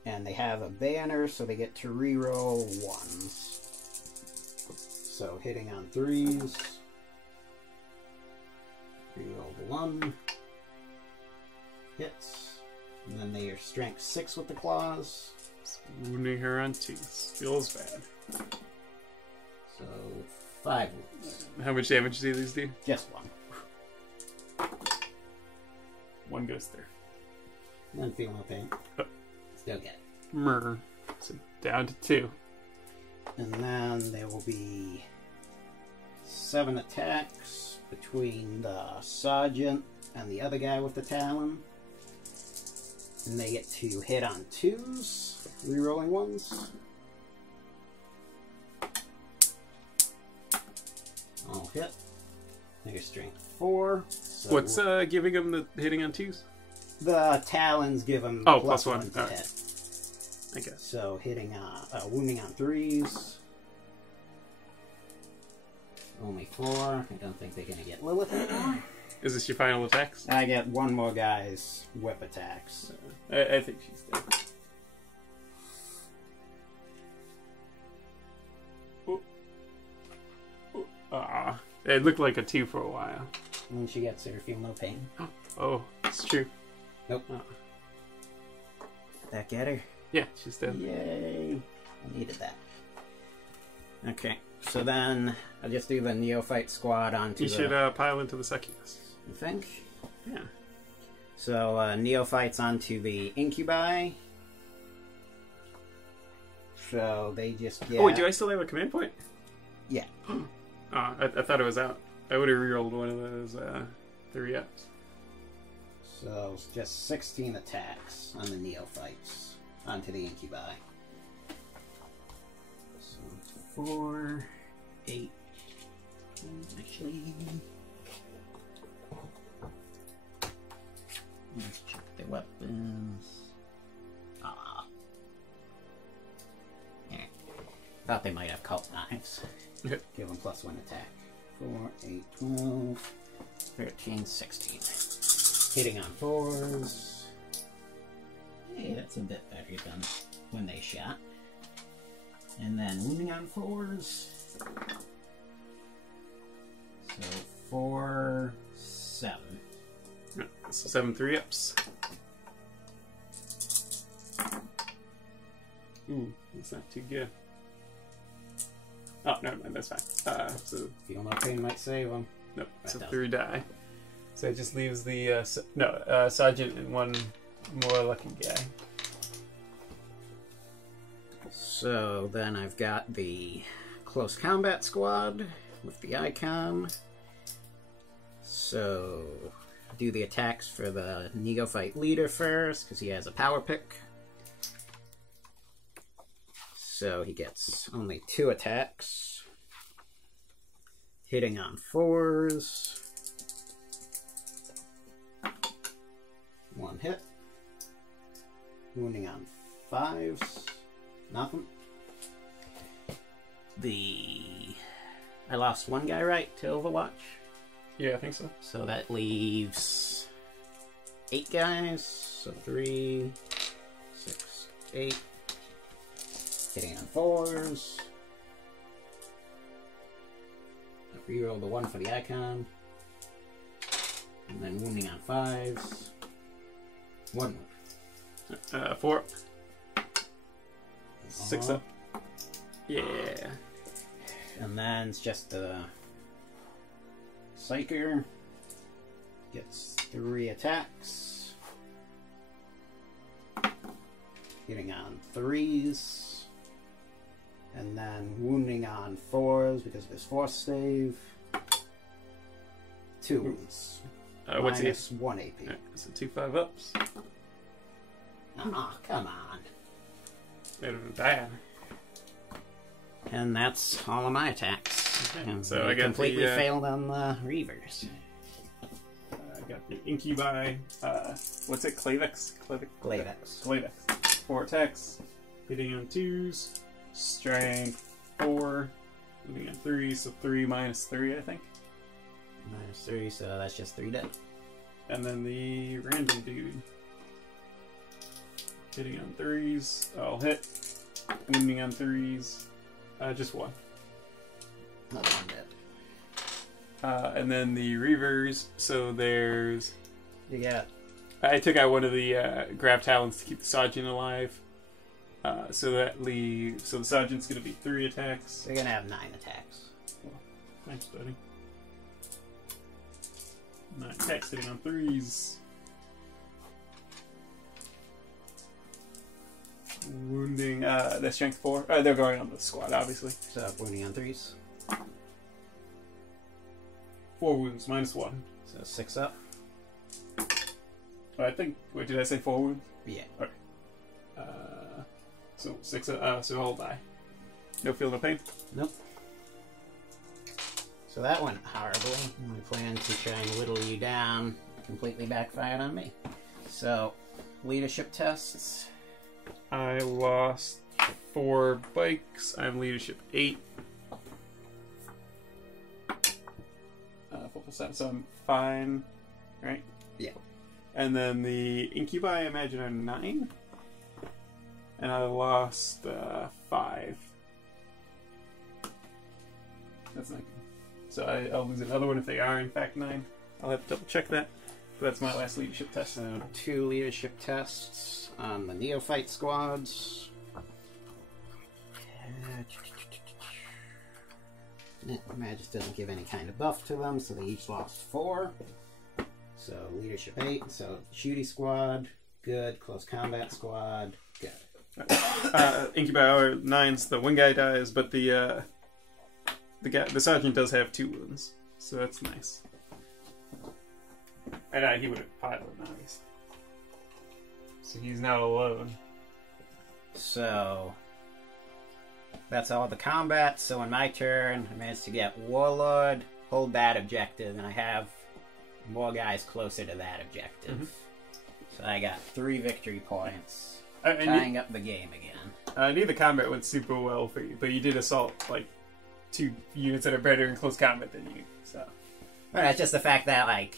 and they have a banner, so they get to reroll 1s. So hitting on 3s. Reroll the 1. Hits. And then they are strength 6 with the claws. Wounding her on 2s. Feels bad. So 5 wounds. How much damage do these do? Just 1. 1 goes through. Then feel no pain. Still get it. Murder. So down to 2. And then there will be 7 attacks between the sergeant and the other guy with the talon. And they get to hit on 2s, rerolling 1s. All hit. Their strength 4. So What's giving them the hitting on 2s? the talons give them plus +1 1. to Alright. hit. I guess. So hitting wounding on 3s. Only 4. I don't think they're gonna get Lilith anymore. Is this your final attacks? I get one more guy's whip attacks. I think she's dead. Ooh. Ooh. Ah, it looked like a 2 for a while. When she gets her, feel no pain. Oh, it's true. Nope. Oh. That get her? Yeah, she's dead. Yay! I needed that. Okay, so then I'll just do the neophyte squad onto You the... should pile into the succubus. You think? Yeah. So neophytes onto the incubi. So they just get... Oh, wait, do I still have a command point? Yeah. I thought it was out. I would have rerolled one of those 3-ups. So it's just 16 attacks on the neophytes onto the incubi. So 4, 8. Actually, let's check their weapons. Yeah. Thought they might have cult knives. Give them +1 attack. 4, 8, 12, 13, 16. Hitting on 4s. Hey, that's a bit better than when they shot. And then wounding on 4s. So 4, 7. So 7 3-ups. Ooh, that's not too good. Oh, never mind, that's fine. So Feel no pain might save them. nope, it's a That 3 die. So it just leaves the sergeant and one more lucky guy. So then I've got the close combat squad with the icon. So do the attacks for the neophyte leader first because he has a power pick. So he gets only 2 attacks. Hitting on 4s. 1 hit. Wounding on 5s. Nothing. I lost 1 guy, right, to Overwatch? Yeah, I think so. So that leaves 8 guys. So 3, 6, 8. Hitting on 4s. Reroll the 1 for the icon. And then wounding on 5s. 1 wound. 4. 6 up. Yeah. And then it's just the Psyker. Gets 3 attacks. hitting on 3s, and then wounding on 4s because of his force save. 2 wounds. What's minus 1 AP. Right, so 2 5-ups. Oh, come on. Better than bad. And that's all of my attacks. Okay, And so we I got completely the, failed on the Reavers. I got the Incubi. What's it? Clavex? Glavex. Clavex. 4 attacks. Hitting on 2s. Strength 4. Hitting on 3, so 3 minus 3, I think. Minus 3, so that's just 3 dead. And then the random dude. Hitting on 3s. I'll hit. Wounding on 3s. Just 1. Another one dead. And then the Reavers. So there's. You got. I took out one of the grab talons to keep the Sergeant alive. So that leaves. So the Sergeant's going to be 3 attacks. You're gonna have 9 attacks. Well, thanks, buddy. 9 attacks hitting on 3s. Wounding. That's strength 4. They're going on the squad, obviously. So wounding on 3s. 4 wounds, minus 1. So 6 up. I think. Wait, did I say 4 wounds? Yeah. Okay. So 6. So I'll die. No feel, no pain. Nope. So that went horribly. My plan to try and whittle you down completely backfired on me. So, leadership tests. I lost 4 bikes. I'm leadership 8. 4%, so I'm fine, right? Yeah. And then the Incubi, I imagine, are 9. And I lost 5. That's not good. So I'll lose another one if they are, in fact, 9. I'll have to double check that. But that's my last leadership test. So 2 leadership tests on the neophyte squads. Magus doesn't give any kind of buff to them, so they each lost 4. So leadership 8. So shooty squad, good. Close combat squad, good. Incubi are 9s. The one guy dies, but the sergeant does have 2 wounds, so that's nice. And he would have piloted, obviously. So he's not alone. So that's all the combat. So in my turn, I managed to get Warlord, hold that objective, and I have more guys closer to that objective. Mm-hmm. So I got 3 victory points, I tying up the game again. I knew the combat went super well for you, but you did assault like 2 units that are better in close combat than you. So Well, that's just the fact that, like,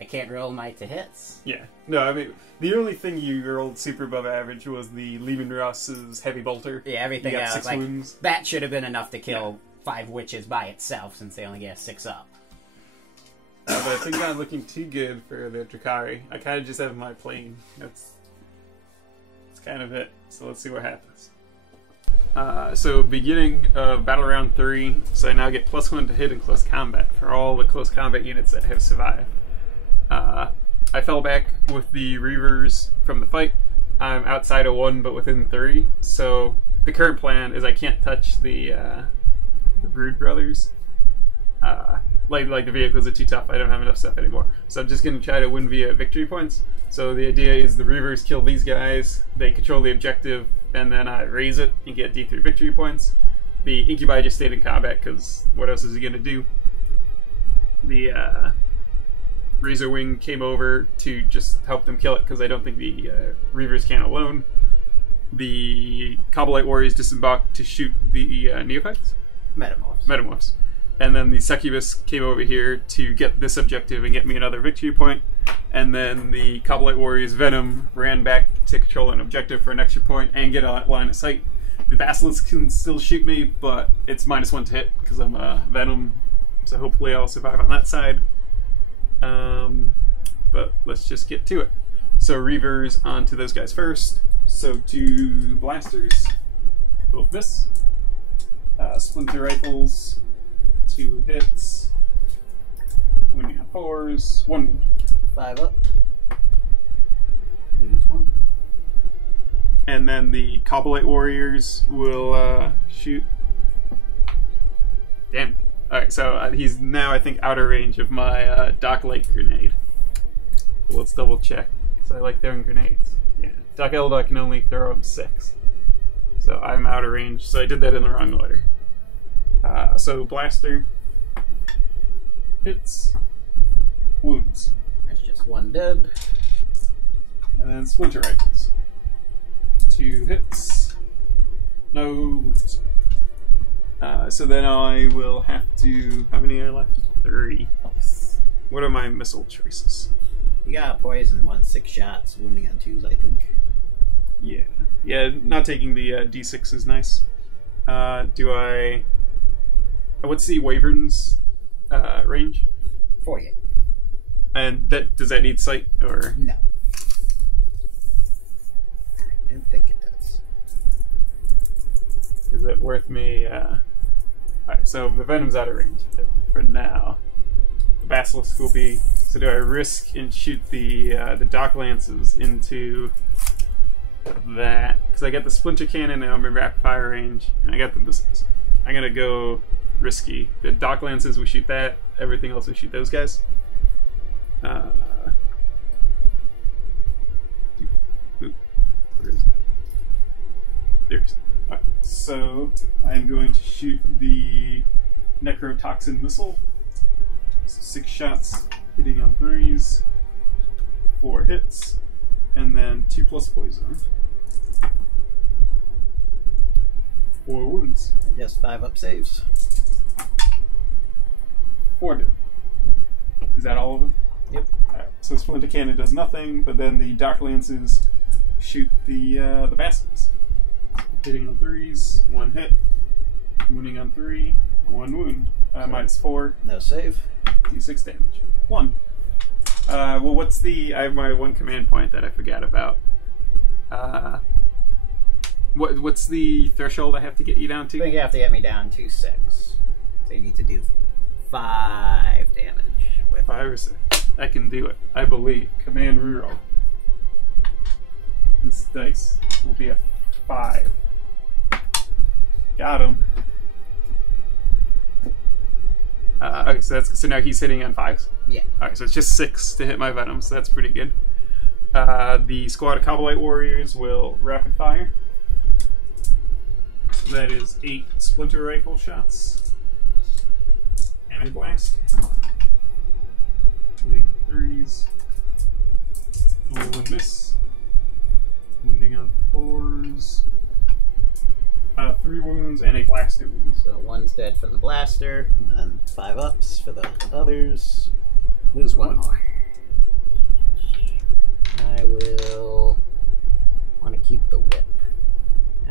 I can't roll my to hits. yeah, no, I mean the only thing you rolled super above average was the Lehman Ross's heavy bolter. Yeah, everything You got else, 6 like, wounds. that should have been enough to kill 5 witches by itself, since they only get 6 up. But things aren't looking too good for the Drukhari. I kind of just have my plane. That's kind of it. So let's see what happens. So beginning of battle round 3, so I now get +1 to hit in close combat for all the close combat units that have survived. I fell back with the Reavers from the fight. I'm outside of 1, but within 3. So the current plan is I can't touch the Brood Brothers. Like the vehicles are too tough. I don't have enough stuff anymore. So I'm just going to try to win via victory points. So the idea is the Reavers kill these guys, they control the objective, and then I raise it and get D3 victory points. The Incubi just stayed in combat because what else is he going to do? The Razor Wing came over to just help them kill it because I don't think the Reavers can alone. The Cobalite Warriors disembarked to shoot the Neophytes? Metamorphs. And then the Succubus came over here to get this objective and get me another victory point. And then the Cobalite Warriors Venom ran back to control an objective for an extra point and get a line of sight. The Basilisk can still shoot me, but it's -1 to hit because I'm Venom. So hopefully I'll survive on that side. But let's just get to it. So Reavers onto those guys first. So 2 blasters, both miss. Splinter rifles, 2 hits. Wounding on 4s, 1 wound. 5 up. Lose 1. and then the Cobblite Warriors will shoot. Damn. Alright, so he's now, I think, out of range of my Dock Light Grenade. But let's double check, because I like throwing grenades. Yeah, Doc Eldar can only throw them 6. So I'm out of range, so I did that in the wrong order. So Blaster hits, wounds. That's just 1 dead. And then Splinter Rifles. 2 hits, no wounds. So then I will have to... How many are left? 3. What are my missile choices? You got poison 1, 6 shots, wounding on 2s, I think. Yeah. Yeah, not taking the D6 is nice. Do I... What's the Wyvern's range? 48. And does that need sight, or...? No. I don't think it does. Is it worth me... Alright, so the Venom's out of range for now. The Basilisk will be... So do I risk and shoot the Dock Lances into that? Because I got the Splinter Cannon and I'm in rapid fire range, and I got the missiles. I'm gonna go risky. The Dock Lances will shoot that, everything else will shoot those guys. Where is it? There it is. Alright, so I'm going to shoot the Necrotoxin Missile. So 6 shots, hitting on 3s, 4 hits, and then 2 plus poison. 4 wounds. And just 5 up saves. 4 dead. Is that all of them? Yep. Alright, so Splinter Cannon does nothing, but then the Dark Lances shoot the Basilisk. Hitting on 3s, 1 hit, wounding on 3, 1 wound, minus 4. No save. D6 damage. 1. Well, what's the... I have my 1 command point that I forgot about. What's the threshold I have to get you down I to? think you have to get me down to 6. So you need to do 5 damage. With 5 or 6. I can do it. I believe. Command reroll. This dice will be a 5. Got him. Okay, so now he's hitting on 5s? Yeah. Alright, so it's just 6 to hit my Venom, so that's pretty good. The squad of Cobblite Warriors will rapid fire. So that is 8 Splinter Rifle shots. And a blast. Hitting 3s. Roll and miss. Wounding on 4s. 3 wounds and a blaster wound. So 1's dead for the blaster, and then 5 ups for the others. Lose 1 more. I will want to keep the whip.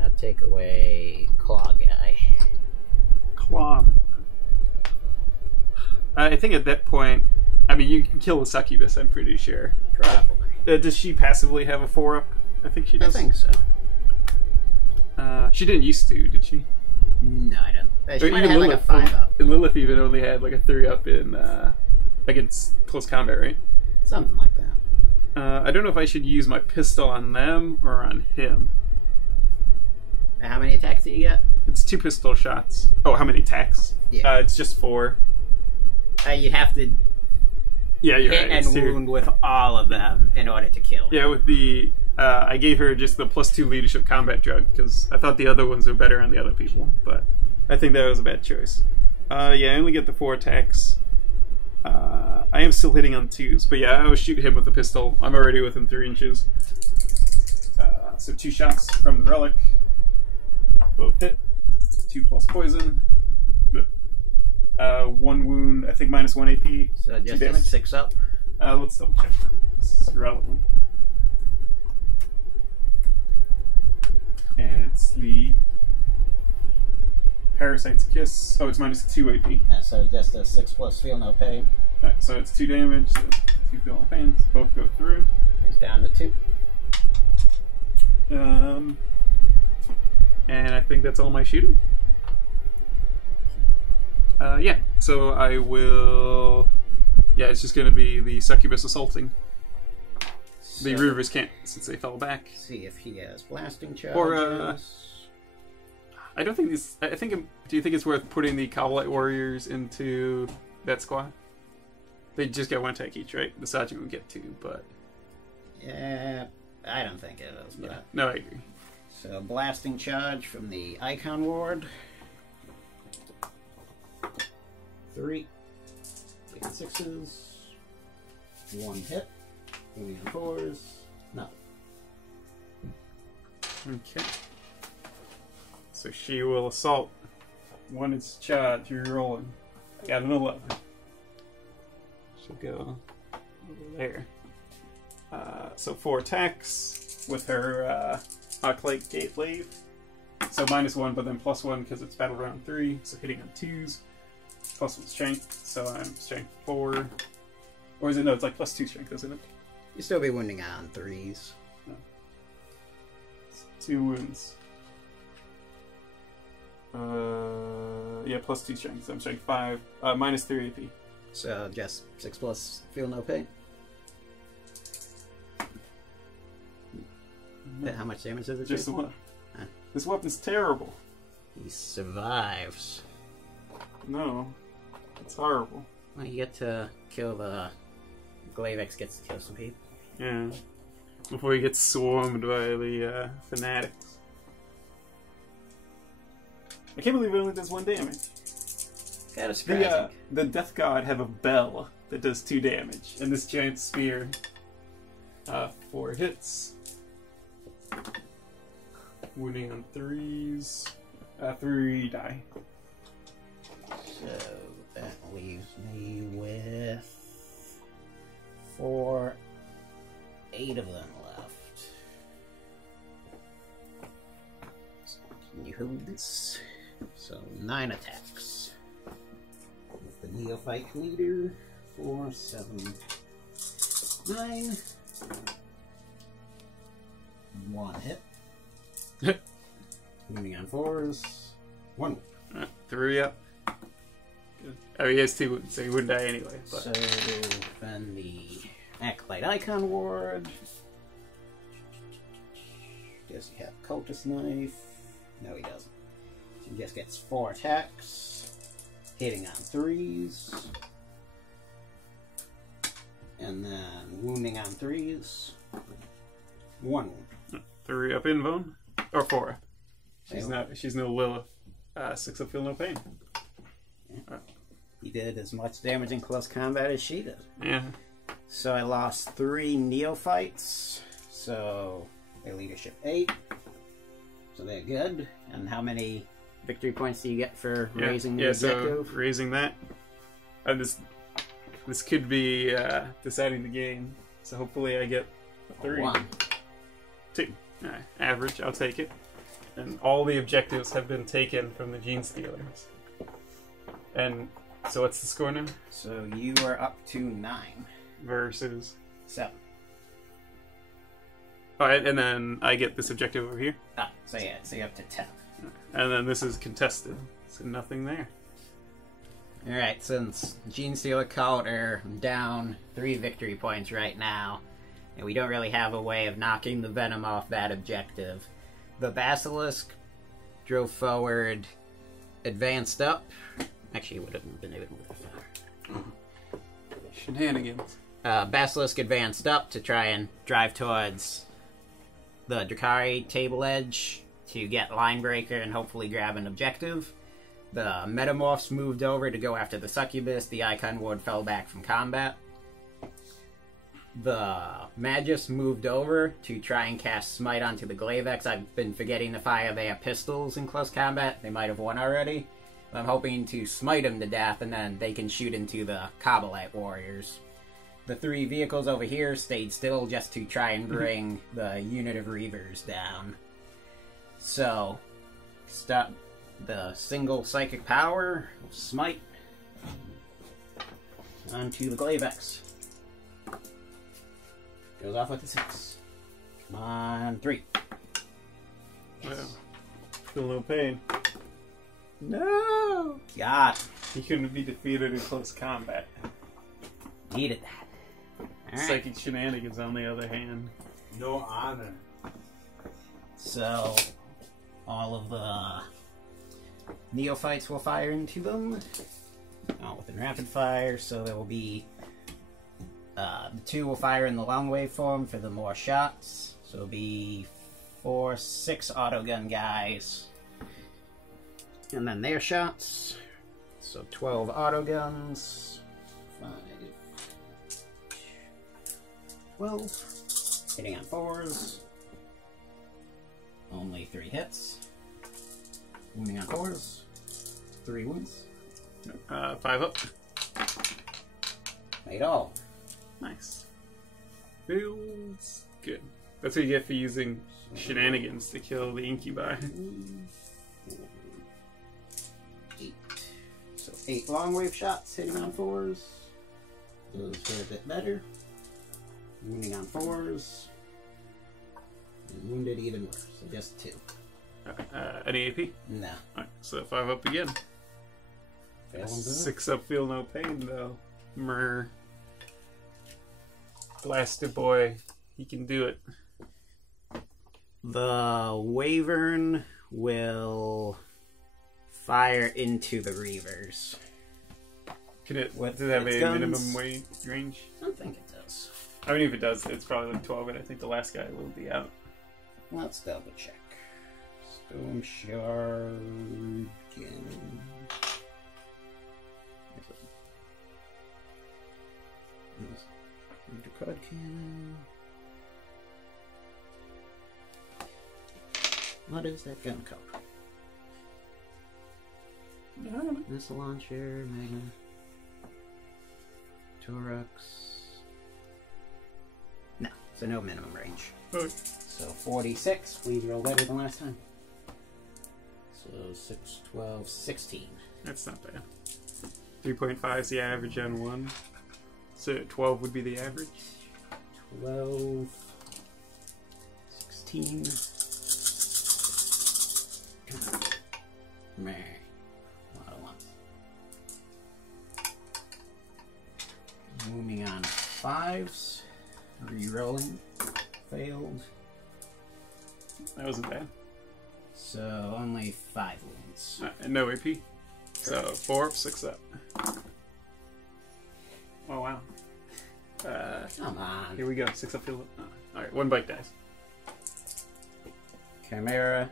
I'll take away Claw Guy. Claw. I think at that point, I mean, you can kill a succubus, I'm pretty sure. Probably. Does she passively have a 4-up? I think she does. I think so. She didn't used to, did she? No, I don't. She Or might even have like a Lilith, 5 up. Lilith even only had like a 3-up in against close combat, right? Something like that. I don't know if I should use my pistol on them or on him. How many attacks do you get? It's 2 pistol shots. Oh, how many attacks? Yeah. It's just 4. You'd have to Yeah, you're hit right. and It's 2. wound with all of them in order to kill. Yeah, with the I gave her just the +2 leadership combat drug because I thought the other ones were better on the other people, but I think that was a bad choice. Yeah, I only get the 4 attacks. I am still hitting on 2s, but yeah, I will shoot him with the pistol. I'm already within 3 inches. So 2 shots from the relic. Both hit. 2 plus poison. 1 wound, I think minus 1 AP. So 2 just a damage. 6 up. Let's double check that. This is relevant. And it's the Parasite's Kiss. Oh, it's minus 2 AP. Yeah, so just a 6 plus feel no pain. Alright, so it's 2 damage, so 2 feel no pain. Both go through. He's down to 2. And I think that's all my shooting. Yeah, so I will... Yeah, it's just going to be the Succubus assaulting. The Reavers can't, since they fell back. See if he has blasting charges. Or, I don't think these... I think... Do you think it's worth putting the Cobblite Warriors into that squad? They just get one attack each, right? The Sergeant would get 2, but... Yeah, I don't think it is, but... Yeah. No, I agree. So, blasting charge from the Icon Ward. 3. Taking 6s. 1 hit. Moving on 4s. No. Okay. So she will assault. 1 is charge, you're rolling. I got an 11. She'll go over there. So 4 attacks with her Arclight Gate Glaive. So -1, but then +1 because it's battle round 3. So hitting on 2s. +1 strength. So I'm strength 4. Or is it? No, it's like +2 strength, isn't it? You still be wounding on 3s. No. It's 2 wounds. Yeah, +2 strength. So I'm strength 5. -3 AP. So just 6+, feel no pain. How much damage does it do? Just the 1. Huh. This weapon's terrible. He survives. No, it's horrible. Well, you get to kill the... Glavex gets to kill some people. Yeah. Before he gets swarmed by the fanatics. I can't believe it only does 1 damage. Kinda surprising. The Death God have a bell that does 2 damage, and this giant spear 4 hits. Wounding on 3s. 3 die. So that leaves me with 8 of them left. So can you hold this? So 9 attacks. With the Neophyte Leader. 4, 7, 9. 1 hit. Wounding on 4s. 1. 3 up. Good. Oh, he has 2 wounds, so he wouldn't die anyway. But. So then the Acolyte Icon Ward. Does he have Cultist Knife? No, he doesn't. So he just gets 4 attacks. Hitting on 3s. And then wounding on 3s. 1 wound. 3 up in Vone? Or 4 up. She's no Lilith. 6 up, feel no pain. Yeah. He did as much damage in close combat as she did. Yeah. So I lost 3 Neophytes. So their leadership 8. So they're good. And how many victory points do you get for raising the objective? So raising that. And this could be deciding the game. So hopefully I get 3. 1. 2. Alright, average, I'll take it. And all the objectives have been taken from the Genestealers. And so what's the score now? So you are up to 9. Versus 7. Alright, and then I get this objective over here. So yeah, so you're up to 10. And then this is contested. So nothing there. Alright, since Genestealer Cult are down 3 victory points right now, and we don't really have a way of knocking the Venom off that objective, the Basilisk drove forward, advanced up. Actually, it would have been able to move far. Shenanigans. Basilisk advanced up to try and drive towards the Drukhari table edge to get line breaker and hopefully grab an objective. The Metamorphs moved over to go after the Succubus. The Icon Ward fell back from combat. The Magus moved over to try and cast Smite onto the Glavex. I've been forgetting to fire their pistols in close combat. They might have won already. I'm hoping to smite them to death, and then they can shoot into the Cobblite Warriors. The 3 vehicles over here stayed still just to try and bring the unit of Reavers down. So, stop the single psychic power, smite, onto the Glavex. Goes off with the 6. Come on, 3. Well, feel no pain. No! God. He couldn't be defeated in close combat. Needed that. Alright. Psychic shenanigans, on the other hand. No honor. So, all of the neophytes will fire into them. All within rapid fire, so there will be... the 2 will fire in the long wave form for the more shots. So it'll be 6 autogun guys. And then their shots. So 12 autoguns. 5, 12. Hitting on 4s. Only 3 hits. Wounding on 4s. 3 wounds. 5 up. Made all. Nice. Feels good. That's what you get for using shenanigans to kill the incubi. 8. So 8 long wave shots hitting on 4s. Those are a bit better. Wounding on 4s. And wounded even worse. So just 2. Any AP? No. Alright, so 5 up again. Fail them both. 6 up, feel no pain though. Myrrh. Blasted boy. He can do it. The Wyvern will fire into the Reavers. Can it? With Does it have its a guns? minimum weight range? I don't think it does. I mean, if it does, it's probably like 12, and I think the last guy will be out. Let's double check. Storm Shard. Cannon. Drukhari cannon. What is that gun called? Missile launcher, Mega. Torax. No, so no minimum range. Okay. So 46, please roll better than last time. So 6, 12, 16. That's not bad. 3.5 is the average on 1. So 12 would be the average. 12, 16. Come on. Meh. A lot of ones. Moving on 5s. Rerolling. Failed. That wasn't bad. So only 5 wounds. And no AP. So 4 up, 6 up. Oh wow. Come on. Here we go. 6 up, feel up. Alright, 1 bite dies. Chimera,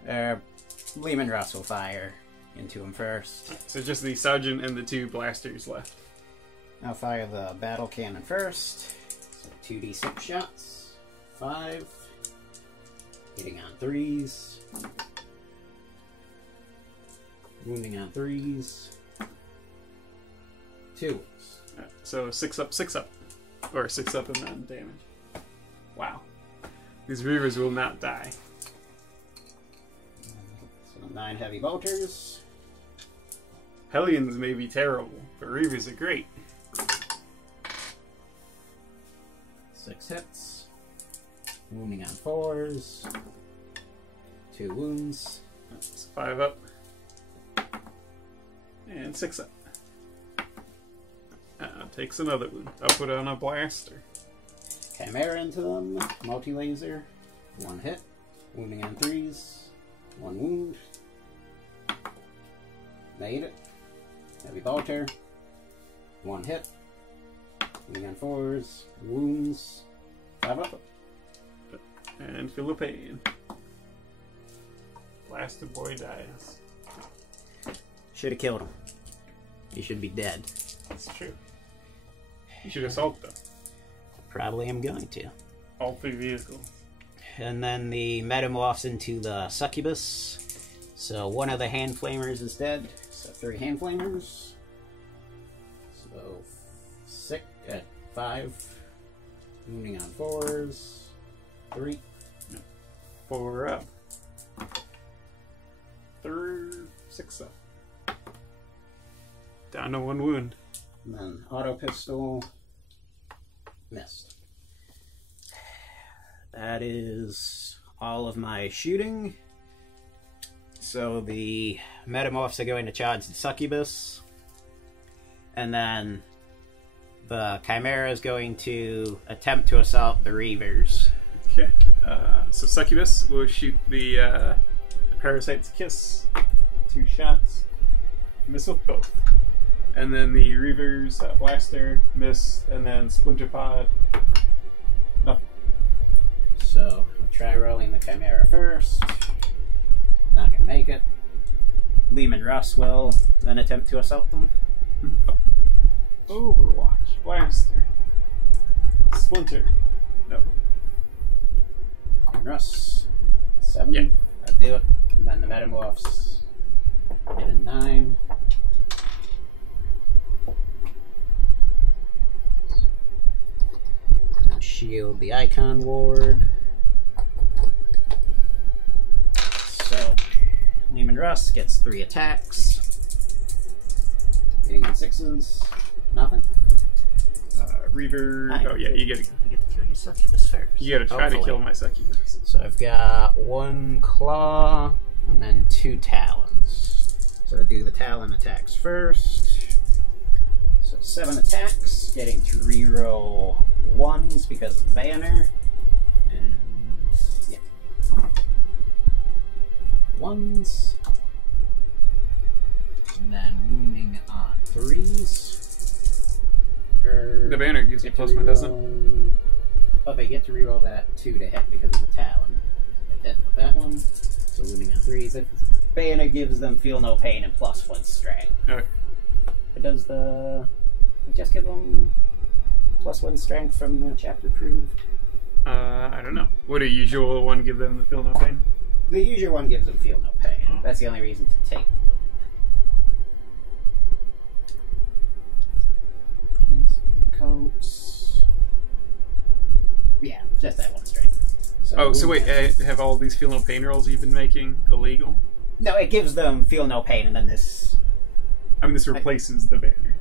Lehman Ross will fire into him first. So just the sergeant and the 2 blasters left. I'll fire the battle cannon first. So 2d6 shots. 5. Hitting on 3s. Wounding on 3s. 2. So 6 up, 6 up. Or 6 up and then damage. Wow. These Reavers will not die. So 9 heavy bolters. Hellions may be terrible, but Reavers are great. 6 hits. Wounding on 4s. 2 wounds. So 5 up. And 6 up. Takes another wound. I'll put on a blaster. Chimera into them. Multi-laser. 1 hit. Wounding on 3s. 1 wound. Made it. Heavy bolter. 1 hit. Wounding on 4s. Wounds. 5 up. And feel the pain. Blasted boy dies. Should have killed him. He should be dead. That's true. You should assault them. Probably am going to. All 3 vehicles. And then the metamorphs into the succubus. So one of the hand flamers is dead. So 3 hand flamers. So 5. Wounding on 4s. 3. 4 up. 6 up. Down to 1 wound. And then auto pistol. Missed. That is all of my shooting. So the metamorphs are going to charge the succubus. And then The Chimera is going to attempt to assault the Reavers. Okay. So Succubus will shoot the Parasite's Kiss. 2 shots. Miss with both. And then the Reavers Blaster, miss, and then Splinter Pod. Nothing. So I'll try rolling the Chimera first. Not gonna make it. Lehman Russ will then attempt to assault them. Overwatch. Blaster. Splinter. No. Russ. 7. Yeah. I'll do it. And then the Metamorphs. Hit a 9. Now shield the Icon Ward. So, Lehman Russ gets 3 attacks. Hitting on 6s. Nothing. Reaver. Hi. Oh yeah, you get to Kill your Succubus first. try to Hopefully. kill my Succubus. So I've got 1 Claw and then 2 Talons. So I do the Talon attacks first. So 7 attacks, getting to reroll 1s because of Banner. And yeah. 1s. And then wounding on 3s. The banner gives you +1, doesn't it? Oh, they get to reroll that 2 to hit because of the Talon. They hit with that one. So wounding on 3s. The Banner gives them feel no pain and +1 strength. Okay. But does the... just give them the +1 strength from the chapter proved? I don't know. Would a usual one give them the feel no pain? The usual one gives them feel no pain. That's the only reason to take them. Coats. Yeah, just that 1 strength. So wait, have all these feel no pain rolls you've been making illegal? No, it gives them feel no pain, and then this... I mean, this replaces the banner.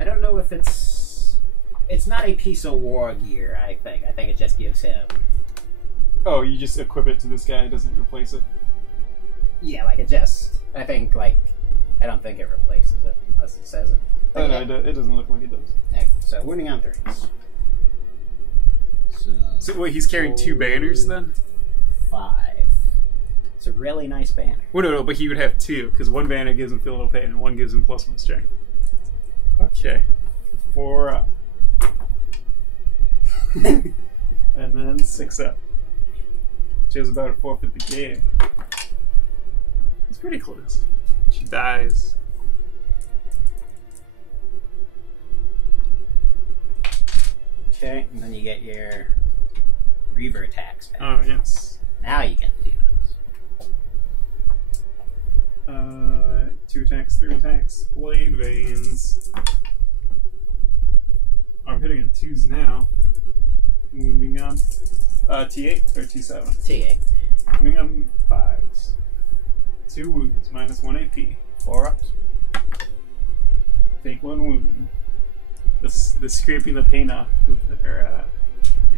I don't know if it's... It's not a piece of war gear, I think. I think it just gives him... Oh, you just equip it to this guy, it doesn't replace it? Yeah, like it just... I think, like... I don't think it replaces it, unless it says it. Oh, no, it doesn't look like it does. Okay, so wounding on 3s. So wait, he's carrying 2 banners then? 5. It's a really nice banner. Well, no, but he would have 2, because 1 banner gives him feel no pain and 1 gives him +1 strength. Okay. 4 up. And then 6 up. She has about a forfeit the game. It's pretty close. She dies. Okay, and then you get your Reaver attacks back. Oh, yes. Now you get to do those. 2 attacks, 3 attacks. Blade Veins. I'm hitting at 2s now. Wounding on T8 or T7? T8. Wounding on 5s. 2 wounds, -1 AP. 4 ups. Take 1 wound. This scraping the paint off with their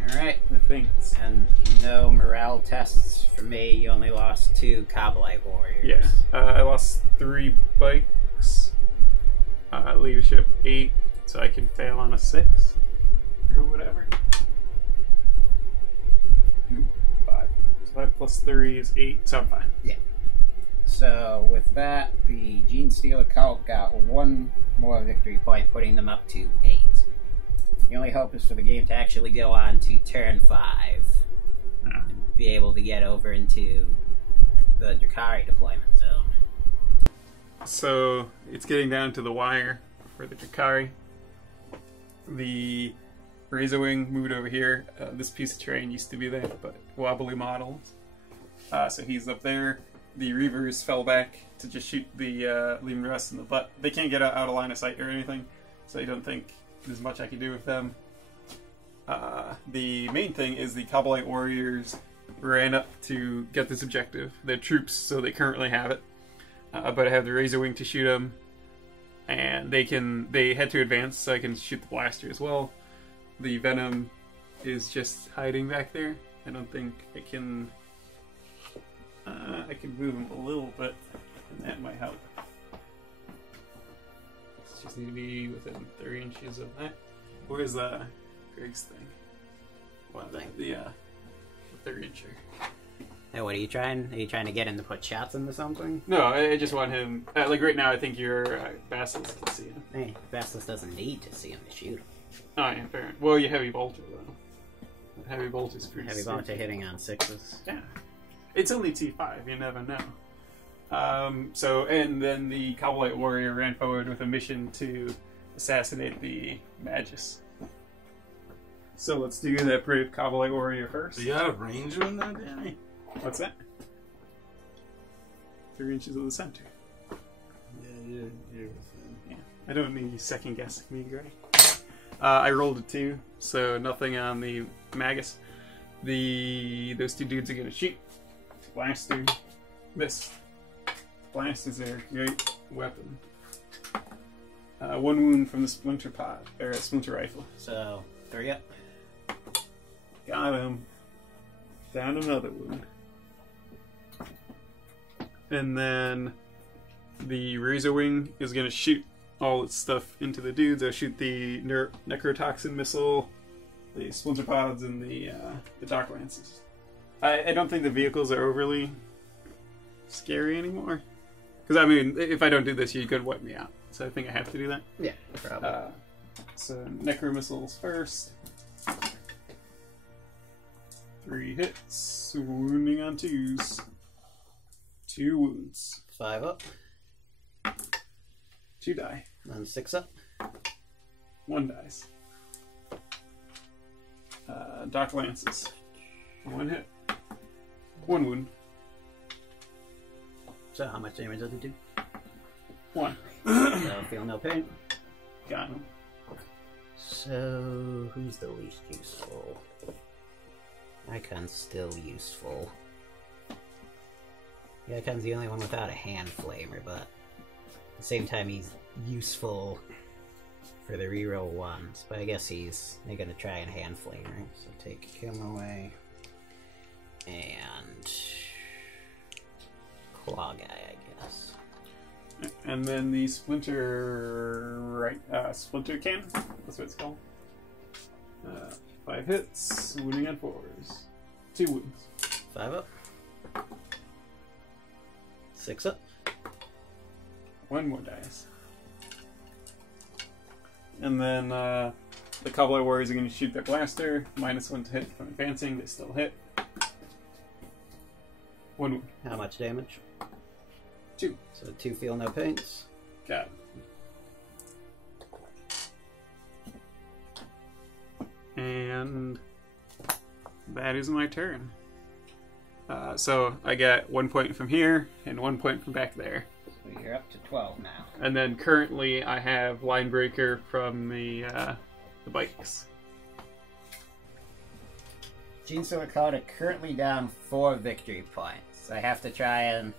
Alright. the things. And no morale tests for me. You only lost 2 Kabbalite warriors. Yeah. I lost 3 bikes. Leadership 8, so I can fail on a 6 or whatever. 5. So 5 plus 3 is 8, so I'm fine. Yeah. So with that, the Genestealer Cult got 1 more victory point, putting them up to 8. The only hope is for the game to actually go on to turn 5 Yeah. and be able to get over into the Drukhari deployment zone. So it's getting down to the wire for the Drukhari. The Razorwing moved over here. This piece of terrain used to be there, but wobbly models. So he's up there. The Reavers fell back to just shoot the Lehman Russ in the butt. They can't get out of line of sight or anything, so I don't think there's much I can do with them. The main thing is the Kabbalite warriors ran up to get this objective. They're troops, so they currently have it. But I have the Razorwing to shoot them, and they had to advance, so I can shoot the blaster as well. The Venom is just hiding back there. I don't think I can move him a little bit, and that might help. Just need to be within 3 inches of that. Where's Greg's thing? What thing? The 3-incher. Hey, what are you trying? Are you trying to get him to put shots into something? No, I just want him. Like right now, I think your Basilisk can see him. Hey, Basilisk doesn't need to see him to shoot him. Oh yeah, fair. Well, you Heavy Bolter though. Heavy Bolter's pretty. Heavy Bolter hitting on 6s. Yeah, it's only T5. You never know. So, and then the Cowboy Warrior ran forward with a mission to assassinate the Magus. So let's do that brave Cowboy Warrior first. Do you have range on that, Danny? What's that? 3 inches of the center. Yeah, you're within. Yeah. I don't need you second guessing me, Gray. I rolled a 2, so nothing on the Magus. Those 2 dudes are gonna shoot. Blaster. Miss. Blasters are a great weapon. 1 wound from the splinter pod, or splinter rifle. So, 3 up. Got him. Down another wound. And then the Razor Wing is going to shoot all its stuff into the dudes. I'll shoot the Necrotoxin missile, the Splinter Pods, and the Dark Lances. I don't think the vehicles are overly scary anymore. Because, I mean, if I don't do this, you could wipe me out. So I think I have to do that. Yeah, probably. So, Necro Missiles first. 3 hits. Wounding on 2s. 2 wounds. 5 up. 2 die. Then 6 up. 1 dies. Dark Lances. 1 hit. 1 wound. So, how much damage does it do? 1. So, feel no pain. Got him. So, who's the least useful? Icon's still useful. Yeah, Icon's the only one without a hand flamer, but at the same time he's useful for the reroll ones. But I guess they're gonna try and hand flamer. So take him away. And Claw Guy, I guess. And then the Splinter Cannon. That's what it's called. 5 hits, wounding on 4s. 2 wounds. 5 up. 6 up. 1 more dice. And then the Cowboy Warriors are going to shoot their blaster. -1 to hit from advancing. They still hit. 1 wound. How much damage? 2. So 2 feel no pains. Got it. And that is my turn. So I get 1 point from here and 1 point from back there. So you're up to 12 now. And then currently I have Line Breaker from the bikes. Genestealer Cult are currently down 4 victory points. I have to try and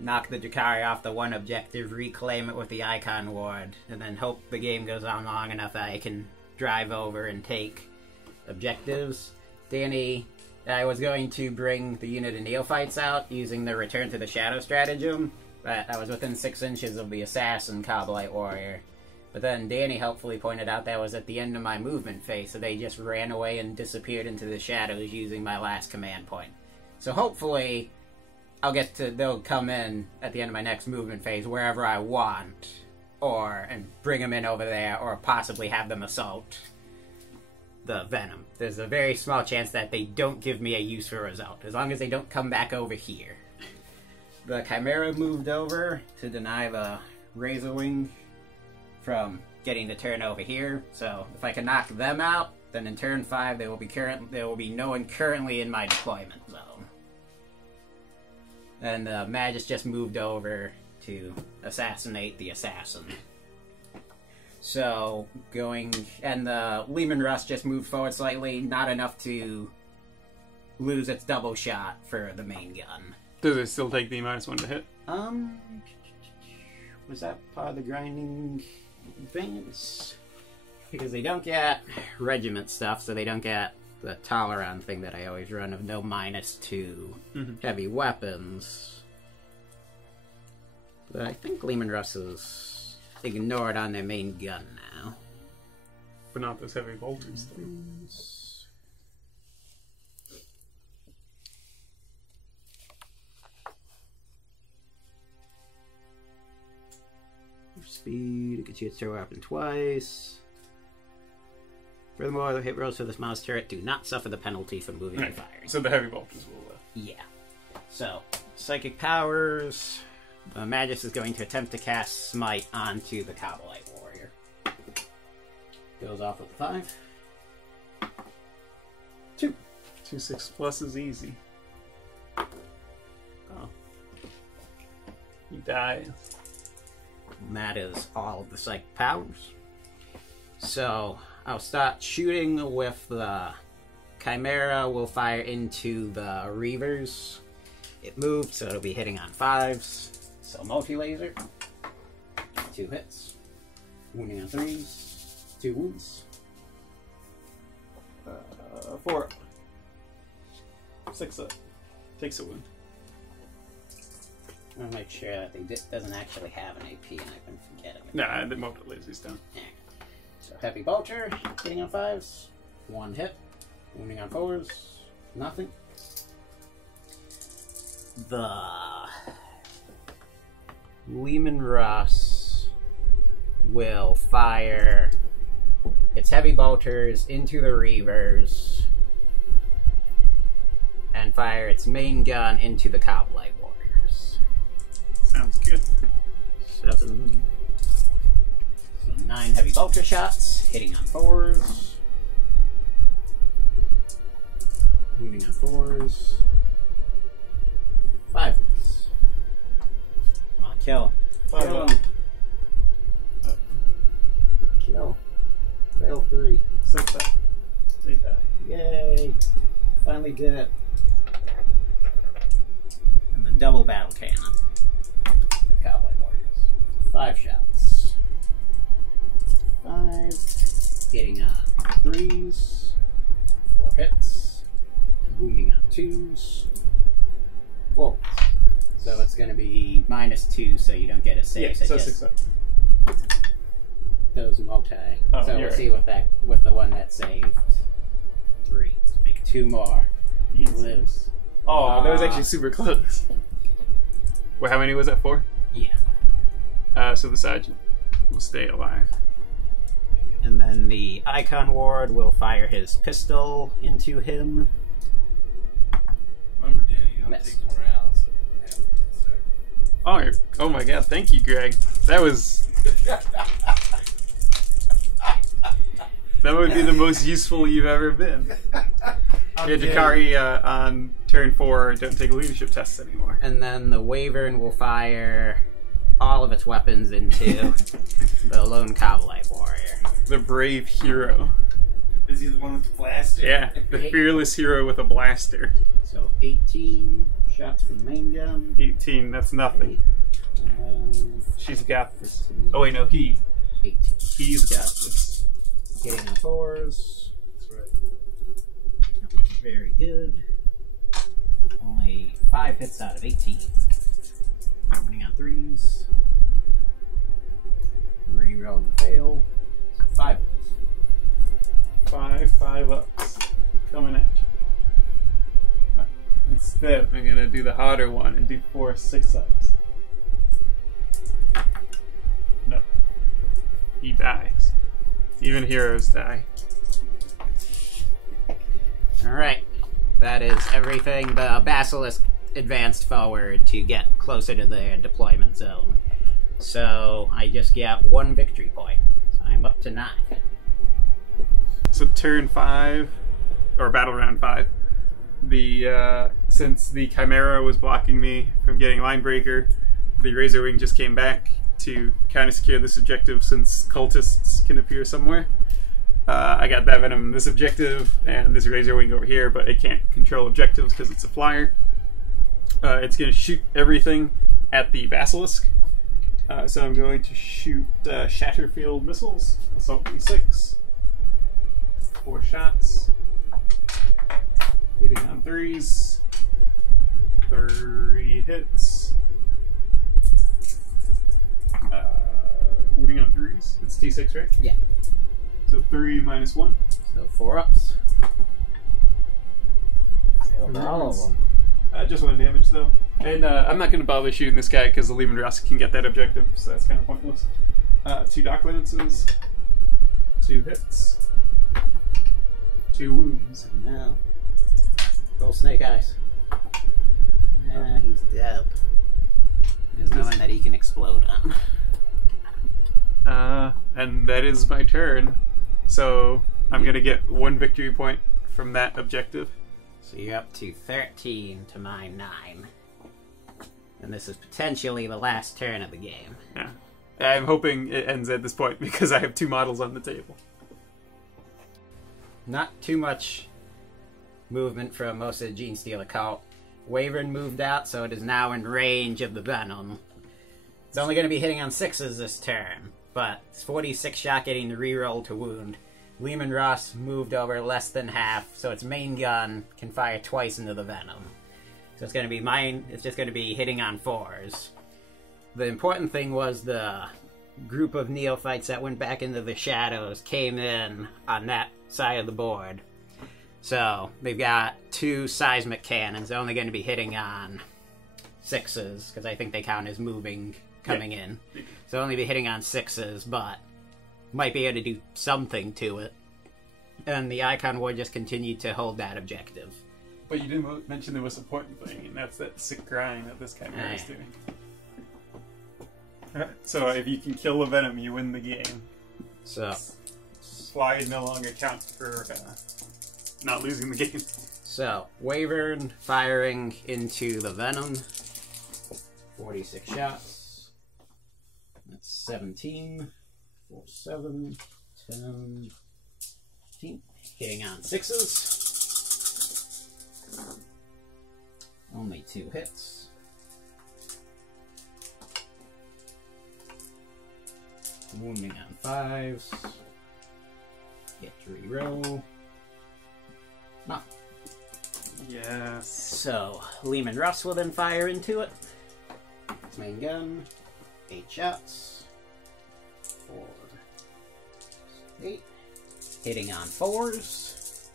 knock the Drukhari off the one objective, reclaim it with the Icon Ward, and then hope the game goes on long enough that I can drive over and take objectives. Danny, I was going to bring the unit of Neophytes out using the Return to the Shadow stratagem, but I was within 6 inches of the Assassin Cobblite Warrior. But then Danny helpfully pointed out that was at the end of my movement phase, so they just ran away and disappeared into the shadows using my last command point. So hopefully they'll come in at the end of my next movement phase wherever I want, and bring them in over there, or possibly have them assault the Venom. There's a very small chance that they don't give me a useful result, as long as they don't come back over here. The Chimera moved over to deny the Razor Wing from getting the turn over here, so if I can knock them out, then in turn 5 there will be no one currently in my deployment zone. And the Magus just moved over to assassinate the assassin. So, and the Lehman Russ just moved forward slightly, not enough to lose its double shot for the main gun. Does it still take the -1 to hit? Was that part of the grinding advance? Because they don't get regiment stuff, so they don't get the Toleron thing that I always run of no -2 heavy weapons. But I think Lehman Russ is ignored on their main gun now. but not those heavy bolters. Speed, it gets you to throw a weapon twice. Furthermore, the hit rolls for this mouse turret do not suffer the penalty for moving and firing. So the heavy bolters will. Yeah. So, psychic powers. The Magus is going to attempt to cast Smite onto the Kabbalite warrior. Goes off with a 5. 2. 2 6+ is easy. Oh. He dies. And that is all of the psychic powers. So, I'll start shooting with the Chimera. Will fire into the Reavers. It moved, so it'll be hitting on 5s. So, multi-laser. 2 hits. Wounding on 3s. 2 wounds. 4 6 up. Takes a wound. I'll make sure that it doesn't actually have an AP and I've been forgetting it. Nah, the multi-laser's done. Yeah. So, Heavy Bolter, hitting on 5s. 1 hit. Wounding on 4s. Nothing. The Lehman Ross will fire its heavy bolters into the Reavers and fire its main gun into the Kabbalite warriors. Sounds good. 7. So 9 heavy bolter shots, hitting on 4s. Wounding on 4s. 5 hits. Come on, kill. Kill him. Kill. Fail 3. 6 up. They die. Yay. Finally did it. And then double battle cannon. The Cowboy Warriors. 5 shots. 5. Hitting on 3s. 4 hits. And wounding on 2s. 4. So it's going to be -2, so you don't get a save. Yeah, so 6 up. Those multi. Oh, So you're we'll see with the one that saved 3. Let's make 2 more. He lives. Oh, that was actually super close. Well, how many was that for? Yeah. So the sergeant will stay alive. And then the Icon Ward will fire his pistol into him. Remember, Danny, you don't Miss. take morale, so it doesn't happen. Oh my god, thank you, Greg. That was... That would be the most useful you've ever been. Yeah, Drukhari on turn 4 don't take leadership tests anymore. And then the Wyvern will fire all of its weapons into the lone Kabbalite warrior. The brave hero. Is he the one with the blaster? Yeah, the fearless hero with a blaster. So 18 shots from the main gun. 18, that's nothing. And She's got this. 15, Oh wait, no, 18. he's got this. Hitting on 4s. That's right. Very good. Only 5 hits out of 18. Wounding on 3s. Rerolling the fail. So 5 hits. 5 ups. Coming at you. Right. Instead, I'm gonna do the harder one and do 4 6 ups. No. He dies. Even heroes die. Alright. That is everything. The Basilisk advanced forward to get closer to their deployment zone. So I just get 1 victory point. So I'm up to 9. So turn 5, or battle round 5, the since the Chimera was blocking me from getting Linebreaker, the Razor Wing just came back to kind of secure this objective since cultists can appear somewhere. I got that Venom in this objective and this Razor Wing over here, but it can't control objectives because it's a flyer. It's going to shoot everything at the Basilisk. So I'm going to shoot Shatterfield missiles. Assault D6. 4 shots. Hitting on 3s. 3 hits. Wounding on 3s. It's T6, right? Yeah. So 3 minus 1. So 4 ups. Failed all of them. Just 1 damage, though. And I'm not going to bother shooting this guy because the Lehman Russ can get that objective, so that's kind of pointless. 2 Dock Lances, 2 hits, 2 wounds. No. Roll Snake Eyes. Nah, he's dead. There's no one that he can explode on. And that is my turn. So I'm going to get 1 victory point from that objective. So you're up to 13 to my 9. And this is potentially the last turn of the game. Yeah. I'm hoping it ends at this point because I have 2 models on the table. Not too much movement from most of the Genestealer Cult. Wyvern moved out, so it is now in range of the Venom. It's only going to be hitting on 6s this turn, but it's 46 shot getting the reroll to wound. Lehman Ross moved over less than half, so its main gun can fire twice into the Venom. So it's going to be it's just going to be hitting on 4s. The important thing was the group of neophytes that went back into the shadows came in on that side of the board. So they've got 2 seismic cannons. They're only going to be hitting on 6s, because I think they count as moving coming in. So they'll only be hitting on 6s, but might be able to do something to it. And the Icon War just continued to hold that objective. But you didn't mention the most important thing, and that's that sick grind that this Chimera is doing. So if you can kill the Venom, you win the game. So Slide no longer counts for not losing the game. So, Wyvern firing into the Venom. 46 shots. That's 17. 4, 7, 10, 15. Hitting on 6s. Only 2 hits. Wounding on 5s. Get to reroll. No. Yes. So, Lehman Russ will then fire into it. Its main gun. 8 shots. 4, 8. Hitting on 4s.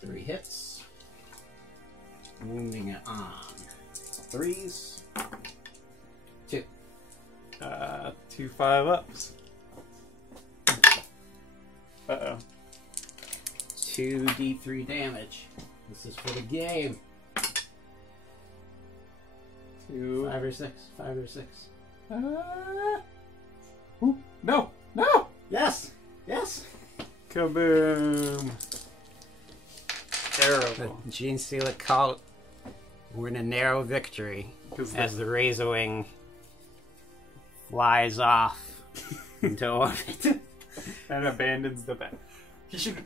Three hits. Wounding it on 3s. 2. 2 5-ups. Uh-oh. 2d3 damage. This is for the game. 2. 5 or 6. 5 or 6. Ooh, no! No! Yes! Yes! Kaboom! The Terrible. Genestealer Cult win a narrow victory as the Razor Wing flies off into orbit. And abandons the bat. He should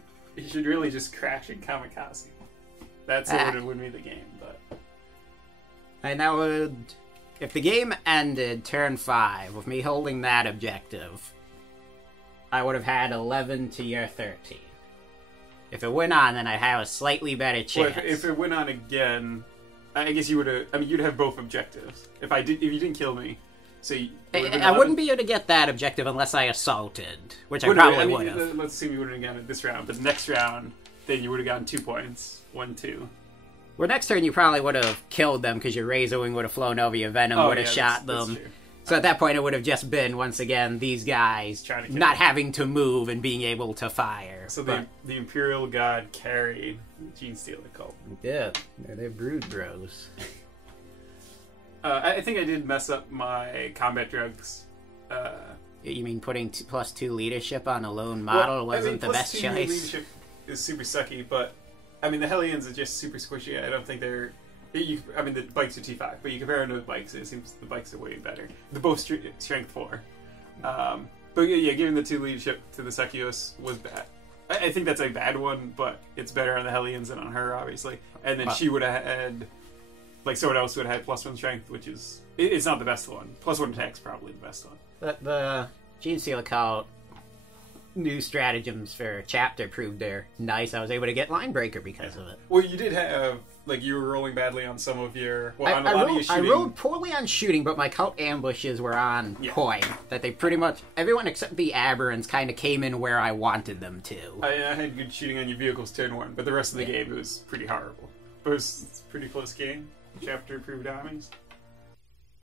really just crash in Kamikaze. That's what would win me the game, but... And that would... If the game ended turn 5 with me holding that objective, I would have had 11 to your 13. If it went on, then I'd have a slightly better chance. Well, if it went on again, I guess you would have... I mean, you'd have both objectives. If you didn't kill me, so... I wouldn't be able to get that objective unless I assaulted, which I probably would have. Let's assume you wouldn't have gotten it this round, but the next round, then you would have gotten 2 points. 1, 2. Well, next turn you probably would have killed them because your Razor Wing would have flown over, your Venom would have shot them. So at that point it would have just been, once again, these guys not having to move and being able to fire. So the Imperial God carried Genestealer Cult. Yeah, they're Brood Bros. I think I did mess up my combat drugs. You mean putting +2 leadership on a lone model wasn't the best choice? Leadership is super sucky, but I mean the Hellions are just super squishy. I don't think they're. I mean the bikes are T5, but you compare them to the bikes, it seems the bikes are way better. They're both strength 4. But yeah, giving the 2 leadership to the Sekios was bad. I think that's a bad one, but it's better on the Hellions than on her, obviously. And then she would have had, like, someone else would have had +1 strength, which is... It's not the best one. +1 attack's probably the best one. The Genestealer Cult new stratagems for chapter proved they're nice. I was able to get line breaker because of it. Well, you did have, like, you were rolling badly on some of your, well, on a lot of your I shooting. rolled poorly on shooting, but my cult ambushes were on point. That they pretty much, everyone except the Aberrans kind of came in where I wanted them to. I had good shooting on your vehicles turn 1, but the rest of the game, it was pretty horrible. It was a pretty close game. Chapter proved armies.